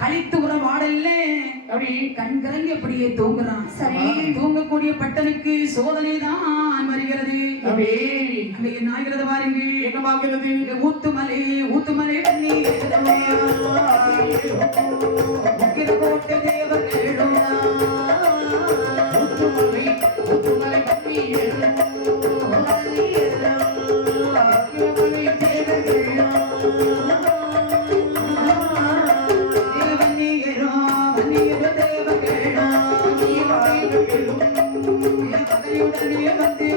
கழித்து உறவாடல்ல, அப்படி கண் கலங்கி அப்படியே தூங்குறான். சரி. தூங்கக்கூடிய பட்டனுக்கு சோதனை தான் வருகிறது. அப்படி அங்கே என்ன ஆகிறது பாருங்கள். என்னமாகிறது? ஊத்துமலை ஊத்துமலை தண்ணீர் கோட்டை தேவர்களும் ஊத்துமலை ஊத்துமலை தண்ணீர் தேவநீரும் வன்னியரும் தேவர்களும் பகையுடனே வந்து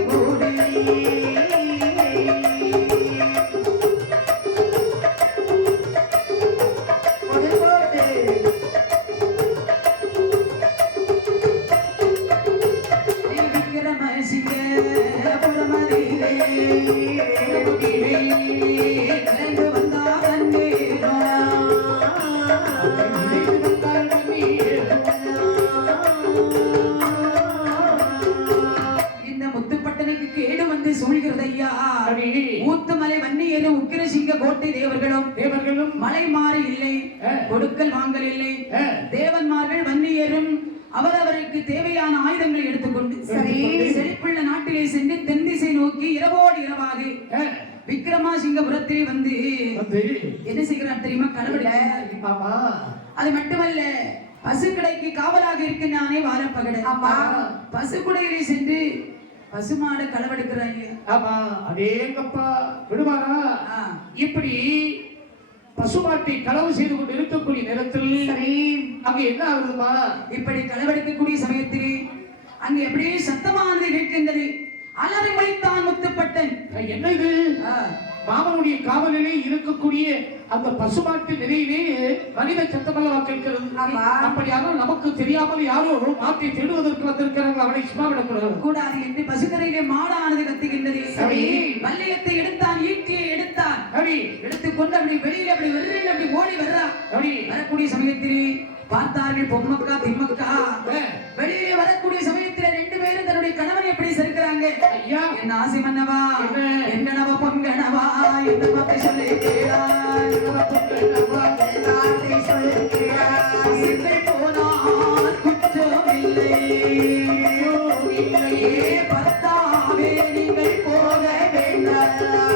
கோடி தேவர்களும் மலை மாறி இல்லை, கொடுக்கல் வாங்கல் இல்லை. தேவன்மார்கள் வன்னியரும் அவரவருக்கு தேவையான ஆயுதங்களை எடுத்துக்கொண்டு செழிப்புள்ள நாட்டிலே சென்று தென் திசை நோக்கி இரவோடு இரவாக விக்ரமாசிங்கபுரத்திலே வந்து என்ன செய்கிறார் தெரியுமா? களவெடுக்கிறார். அது மட்டுமல்ல, பசுக்கடைக்கு காவலாக இருக்கின்றானே வாரப்பகடை. பசுக்குடையிலே சென்று பசுமாடு களவெடுக்கிறாங்க. ஆமா, அதேங்கப்பா விடுவாரா? இப்படி பசுமாட்டை களவு செய்து கொண்டு இருக்கக்கூடிய நேரத்தில் அங்க என்ன ஆகுதுமா? இப்படி களவெடுக்கக்கூடிய சமயத்தில் அங்க எப்படியே சத்தமானது கேட்கின்றது. அலறி மொழித்தான் முத்துப்பட்டன். என்ன இது? மாமனுடைய காவலிலே இருக்கக்கூடிய அந்த பசுமாட்டு நிலையிலே மனித சத்தமாக கேட்கிறது. அப்படியாரோ நமக்கு தெரியாமல் யாரோ மாட்டை தேடுவதற்கு வந்திருக்கிறார்கள். அவனை சும்மா விடக்கூடாது கூடாது என்று பசுக்கரையிலே மாடானது கத்துகின்றது. வல்லியத்தை எடுத்தான், ஈட்டியை எடுத்தான், எடுத்துக்கொண்டு அப்படி வெளியில அப்படி வருகின்ற அப்படி ஓடி வர்றா. வரக்கூடிய சமயத்தில் பார்த்தார்கள் பொம்மக்கா திம்மக்கா. வெளியே வரக்கூடிய சமயத்தில் ரெண்டு பேரும் தன்னுடைய கணவனை எப்படி சேர்க்கிறாங்க. ஐயா, என் ஆசி மன்னவா, என்னவா பொங்கனவா, என்ன வார்த்தை சொல்லி கேளா, போனால் குற்றமில்லை, பத்தாவே நீங்கள் போக வேண்டாம்.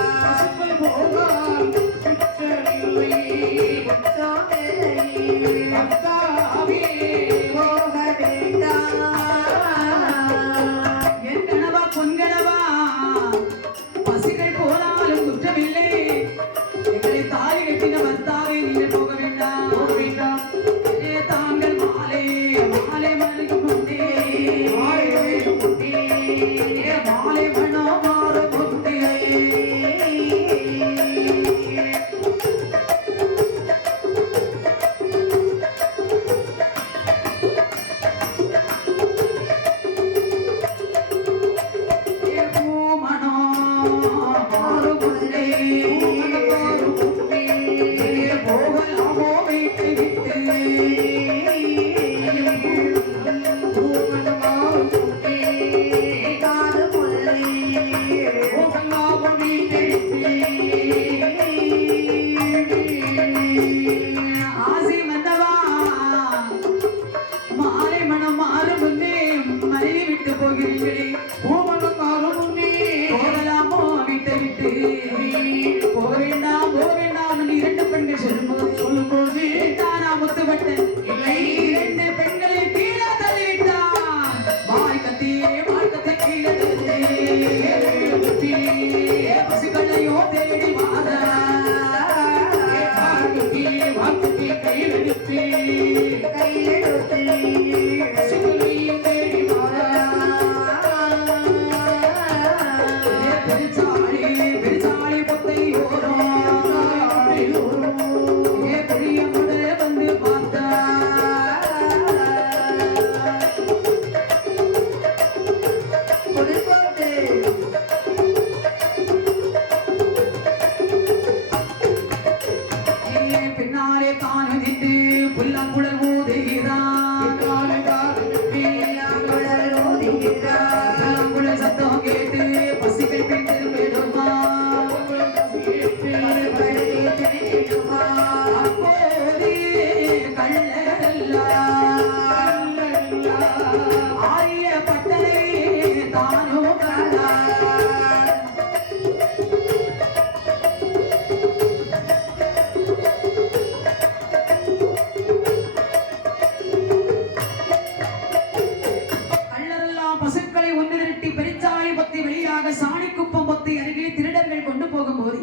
சாணிக்குப்பம் பொத்தை அருகே திருடர்கள் கொண்டு போகும்போது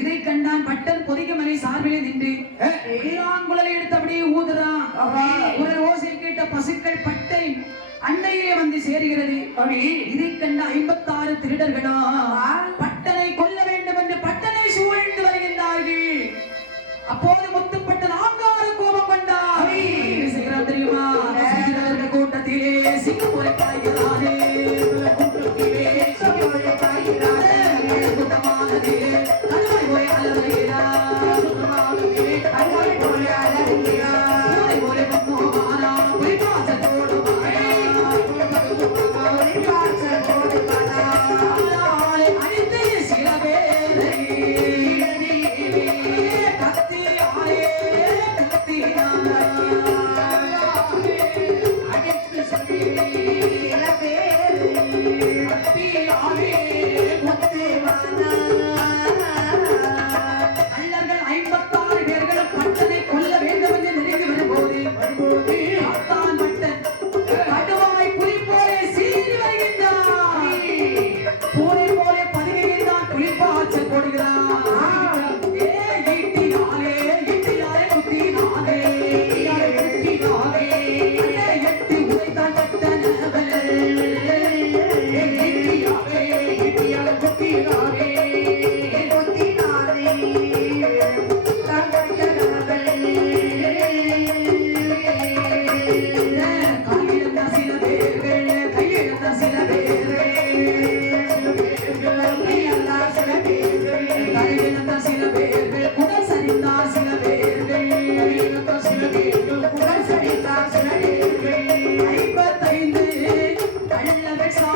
இதை கண்டான் பட்டன் பொதிகமலை சார்பிலே நின்று குழலை எடுத்து அப்படியே ஊதுறான். ஒரு ஓசை கேட்ட பசுக்கள் பட்டை அண்டையிலே வந்து சேருகிறது. இதை கண்ட 56 திருடர்களா பட்டனை கொல்ல வேண்டும் என்று பட்டனை சூழ்ந்து வருகின்றார்கள். அப்போது முத்துப்பட்டன் ஆங்கார கோபம் கொண்டார். செய்கிறார் தெரியுமா? கூட்டத்திலே சிங்கப்பூரை பாய்கிறானே, அடித்து சில பேரை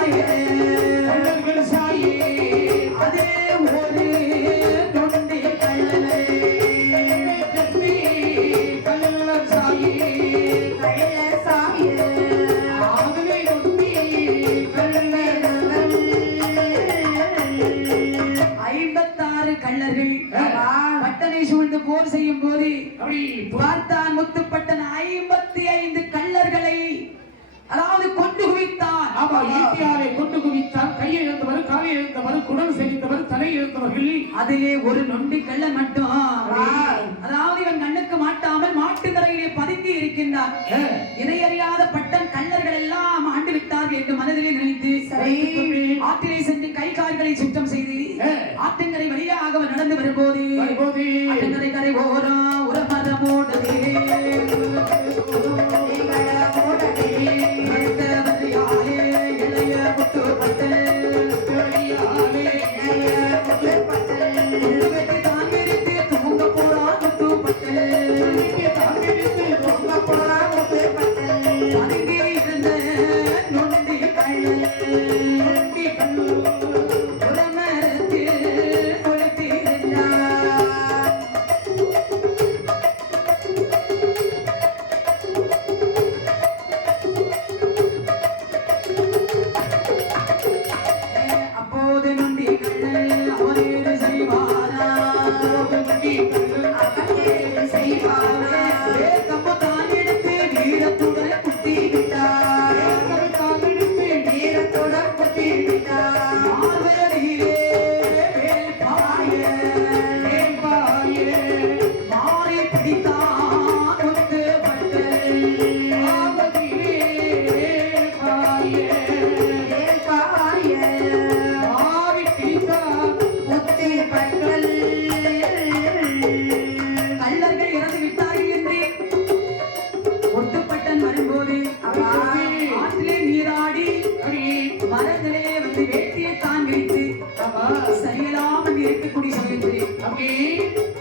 சாயே கள்ளர்கள் சாயே அதே ஒரு நொண்டி கள்ளனே கட்டி கள்ளர் சாயே கள்ள சாய ஆகவே நொண்டி கள்ளர் 56 கள்ளர்கள் பட்டனை சூழ்ந்து போர் செய்யும் போது அப்படி பார்த்தான் முத்துப்பட்டன் 55 கள்ளர்களை அதாவது கொண்டு குவித்தான். ஆமா ஈட்டியாரை கொண்டு குவித்தான். கையை இழந்தவர், காலை இழந்தவர், குடல் செறிந்தவர், தலை இழந்தவர்கள். அதிலே ஒரு நொண்டி கள்ளன் மட்டும் அதாவது இவன் கண்ணுக்கு மாட்டாமல் மாட்டுக்கரையிலே பதுங்கி இருக்கின்றார். இதையறியாத பட்டன் கள்ளர்கள் எல்லாம் ஆண்டு விட்டார்கள் என்று மனதிலே நினைத்து ஆற்றிலே சென்று கை கால்களை சுத்தம் செய்து ஆற்றங்கரை வழியாக அவர் நடந்து வரும்போது ஆற்றங்கரை கரை ஓரா உரமரமோடதே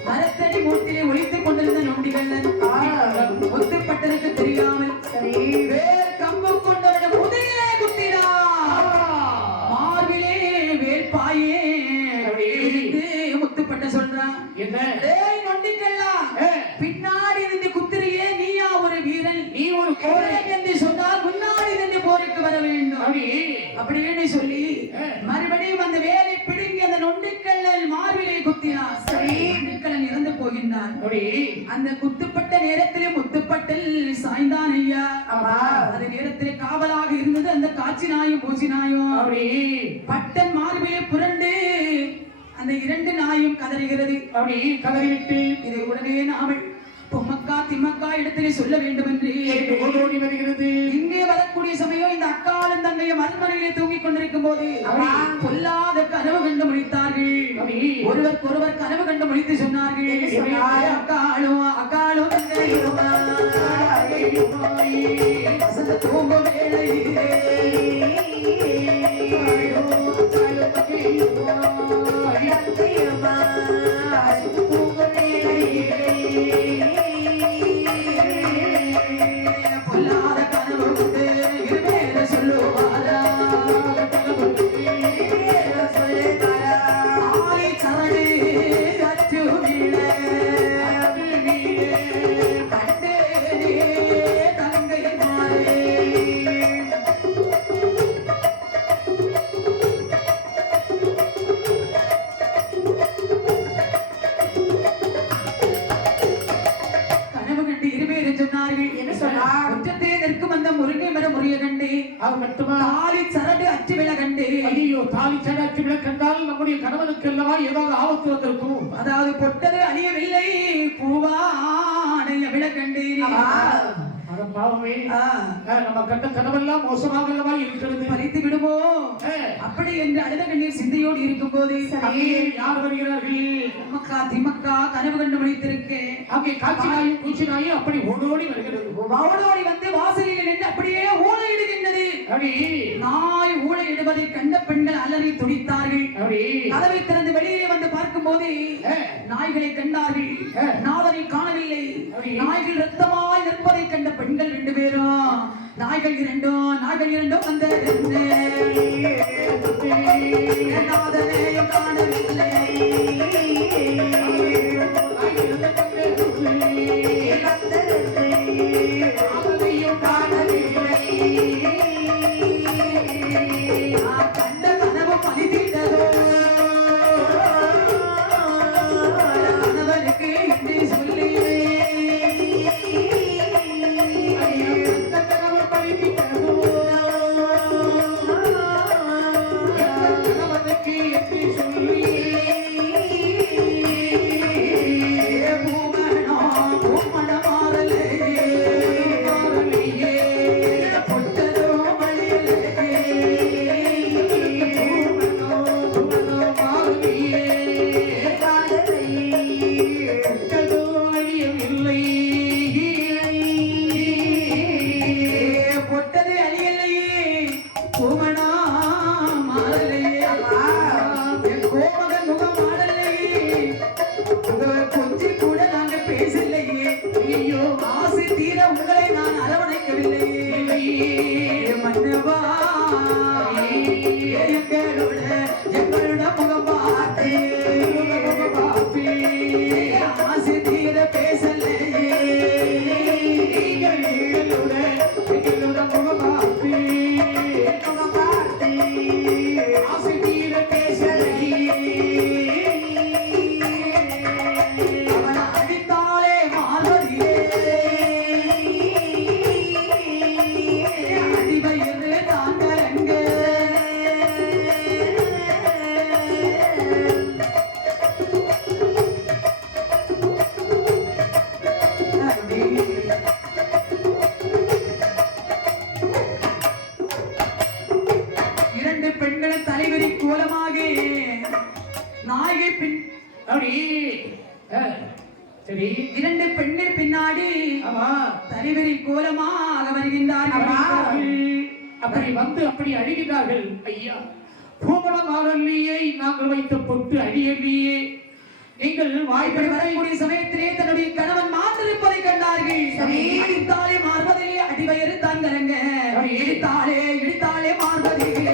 மரத்தடி மூட்டிலே ஒளித்துக் கொண்டிருந்த நொண்டிகள் ஒத்துப்பட்டதற்கு தெரியாமல் வேர் கம்பு கொண்டவரிடம் முதையிலே குத்தினார். மார்பிலே வேல் பாயே முத்துப்பட்ட சொல்றான், ஏய் நொண்டிக்கெல்லாம் பின்னாடி இருந்து குத்திரியே, நீயா ஒரு வீரன், நீ ஒரு கோழன் என்று சொன்னால் முன்னாடி இருந்து போருக்கு வர வேண்டும் அப்படின்னு சொல்லி மறுபடியும் அந்த வேலை பிடுங்கி அந்த நொண்டிக்கல்லல் மார்பிலே குத்தினார். நொண்டிக்கல்லன் இறந்து போகின்றான். அந்த குத்துப்பட்ட நேரத்திலே முத்துப்பட்டல் சாய்ந்தான் ஐயா. அந்த நேரத்திலே காவலாக இருந்தது அந்த காட்சி நாயும் பூச்சி நாயும். பட்டன் மார்பிலே புரண்டு அந்த 2 நாயும் கதறுகிறது. கதறிவிட்டு இதை உடனே நாமல் பொம்மக்கா திம்மக்கா இடத்திலே சொல்ல வேண்டும் என்று ஓடி வருகிறது. இங்கே வரக்கூடிய சமயம் இந்த அக்காலும் தங்கையும் அரண்மனையிலே தூங்கிக் கொண்டிருக்கும் போது பொல்லாத கனவு கண்டு முடித்தார்கள். ஒருவர் கனவு கண்டு முடித்து சொன்னார்கள், அக்காலும் அக்காலும் வசந்த தூங்கும் வேளையிலே பொல்லாத கனவு கொண்டு இருவேல சொல்லுவாரா, ஆலை சரடு அச்சு வீழ கண்டேனே தங்கை மாறே. கனவு கண்டு இருவேறு சொன்னார்கள். என்ன சொன்னார்? முற்றத்தே நிற்கும் அந்த முருங்கை மர முறிய கண்டு அது மட்டுமா தாலி சரடு அச்சு விழ கண்டு. ஐயோ, தாலி சரடு அச்சு விழ கண்டால் நம்முடைய கணவனுக்கு அல்லவா ஏதாவது ஆபத்து வந்திருக்கும். அதாவது பொட்டது அழியவில்லை பூவாடைய விழ கண்டு. பாவமே, நம்ம கண்ட கனவெல்லாம் மோசமாக அல்லவா இருக்கிறது. பறித்து விடுமோ அப்படி என்று அழுத கண்ணீர் சிந்தையோடு இருக்கும் போது யார் வருகிறார்கள்? உமக்கா திமக்கா கனவு கண்டு முடித்திருக்கேன். அங்கே காட்சி நாயும் பூச்சி நாயும் அப்படி ஓடோடி வருகிறது. ஓடோடி வந்து வாசலில் நின்று அப்படியே ஊழையிடுகின்றது. நாய் ஊழையிடுவதை கண்ட பெண்கள் அலறி துடித்தார்கள். கதவை திறந்து வெளியே வந்து பார்க்கும் வரும்போது நாய்களை கண்டார்கள். நாதனை காணவில்லை. நாய்கள் ரத்தமாய் நிற்பதை கண்ட பெண்கள் 2 பேரும் நாய்கள் இரண்டும் அந்த நாதனை காணவில்லை. கண்ட கனவு பலித்தீட்டதோ கணவனுக்கு என்று சொல்லி கனவு பலித்தீட்டதோ கணவனுக்கு என்று சொல்லி தலைவரி கோலமாக நாயகை பின் அப்படி சரி 2 பெண்கள் பின்னாடி தலைவரி கோலமாக வருகின்றார்கள். அப்படி வந்து அப்படி அழிகிறார்கள். ஐயா பூமணம் ஆரல்லியே நாங்கள் வைத்த பொட்டு அழியல்லியே நீங்கள் வாய்ப்படி வரக்கூடிய சமயத்திலே தன்னுடைய கணவன் மாற்றிருப்பதை கண்டார்கள். அடித்தாலே மார்பதிலே அடிவயறு தாங்கலங்க இடித்தாலே மார்பதிலே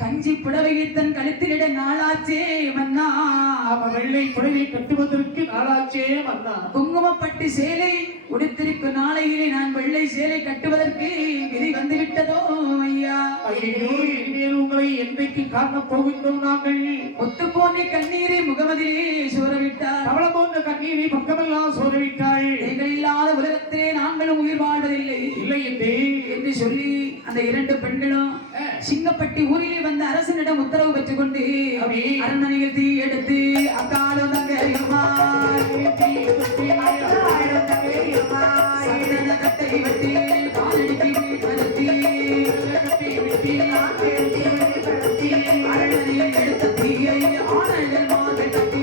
கஞ்சி புடவையை தன் கழுத்திலிட நாளாச்சே மன்னா. வெள்ளை புடவை கட்டுவதற்கு நாளாச்சே மன்னா. குங்குமப்பட்டு சேலை உடுத்திருக்கும் நாளையிலே நான் வெள்ளை சேலை கட்டுவதற்கு விதி வந்து விட்டதோ ஐயா. ஐயோ, இனிமேல் உங்களை என்றைக்கு காணப் போகின்றோம் நாங்கள்? ஒத்து போன்ற கண்ணீரை முகமதிலே சோரவிட்டார். கவலை போன்ற கண்ணீரை பக்கமெல்லாம் சோதவிட்டாள். நீங்கள் இல்லாத உலகத்திலே நாங்களும் உயிர் வாழ்வதில்லை இல்லை என்று சொல்லி அந்த இரண்டு பெண்களும் சிங்கப்பட்டி ஊரிலே வந்த அரசனிடம் உத்தரவு பெற்றுக் கொண்டு அரண்மனையில் தீ எடுத்து அக்காலும் தங்கையுமாய் சந்தன கட்டை வெட்டி காலடிக்கு பருத்தி அரண்மனையில் எடுத்த தீயை ஆணைகள் மார்கள் கட்டி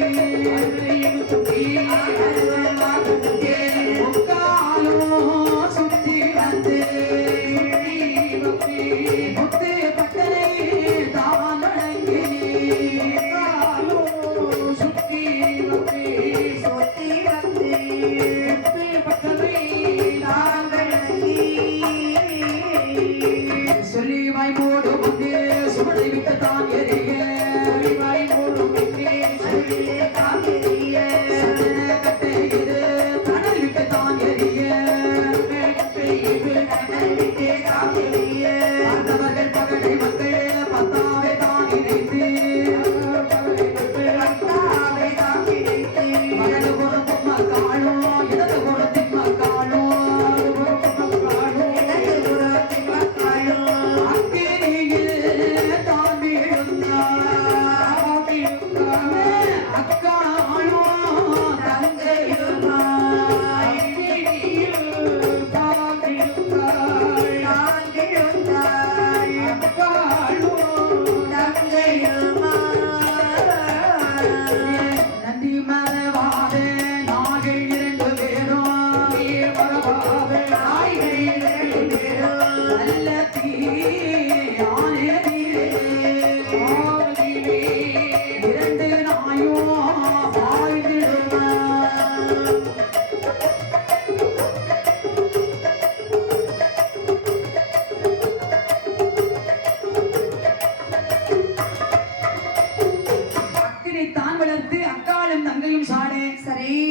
சுற்றி வந்து முத்து பட்டனை தான் வணங்கி சுற்றி சொல்லி வாய் மூடு வந்து சுவடை விட்டு தான் எறிய சந்தன கட்டை இது கடல் விட்டு தான் எறிய பார்த்தவர்கள் பகடை மக்கள் பத்தாவை தான் இணைத்து மகளு கொடுக்கும் மக்காளும் இடது கொடுக்கும் மக்காளும் அக்கினியில் தான் வீழுந்தார் அக்காளும் தங்கையுமாய் நன்றி மறவாத நாகை இரண்டு பேரும் நல்ல தீ இரண்டு நாயும் வாழ்ந்திடுமா. அக்கினை தான் வளர்த்து அக்காலும் தங்கையும் சாடே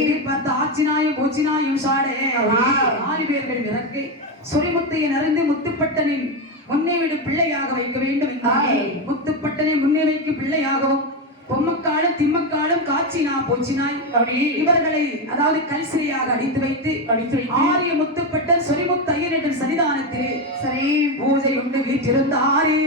இதை பார்த்து ஆச்சினாயும் போச்சினாயும் சாடே 4 பேர்கள் இறக்கை சொரிமுத்தையை நறிந்து முத்துப்பட்டனின் முன்னே விடு பிள்ளையாக வைக்க வேண்டும் என்றால் முத்துப்பட்டனை முன்னே வைக்க பிள்ளையாகவும் பொம்மக்காலும் திம்மக்காலும் காச்சினா போச்சினாய் இவர்களை அதாவது கல் சிறையாக அடித்து வைத்து ஆரிய முத்துப்பட்டன் சொரிமுத்து ஐயனிடம் சன்னிதானத்திலே பூஜை உண்டு வீற்றிருந்தாரே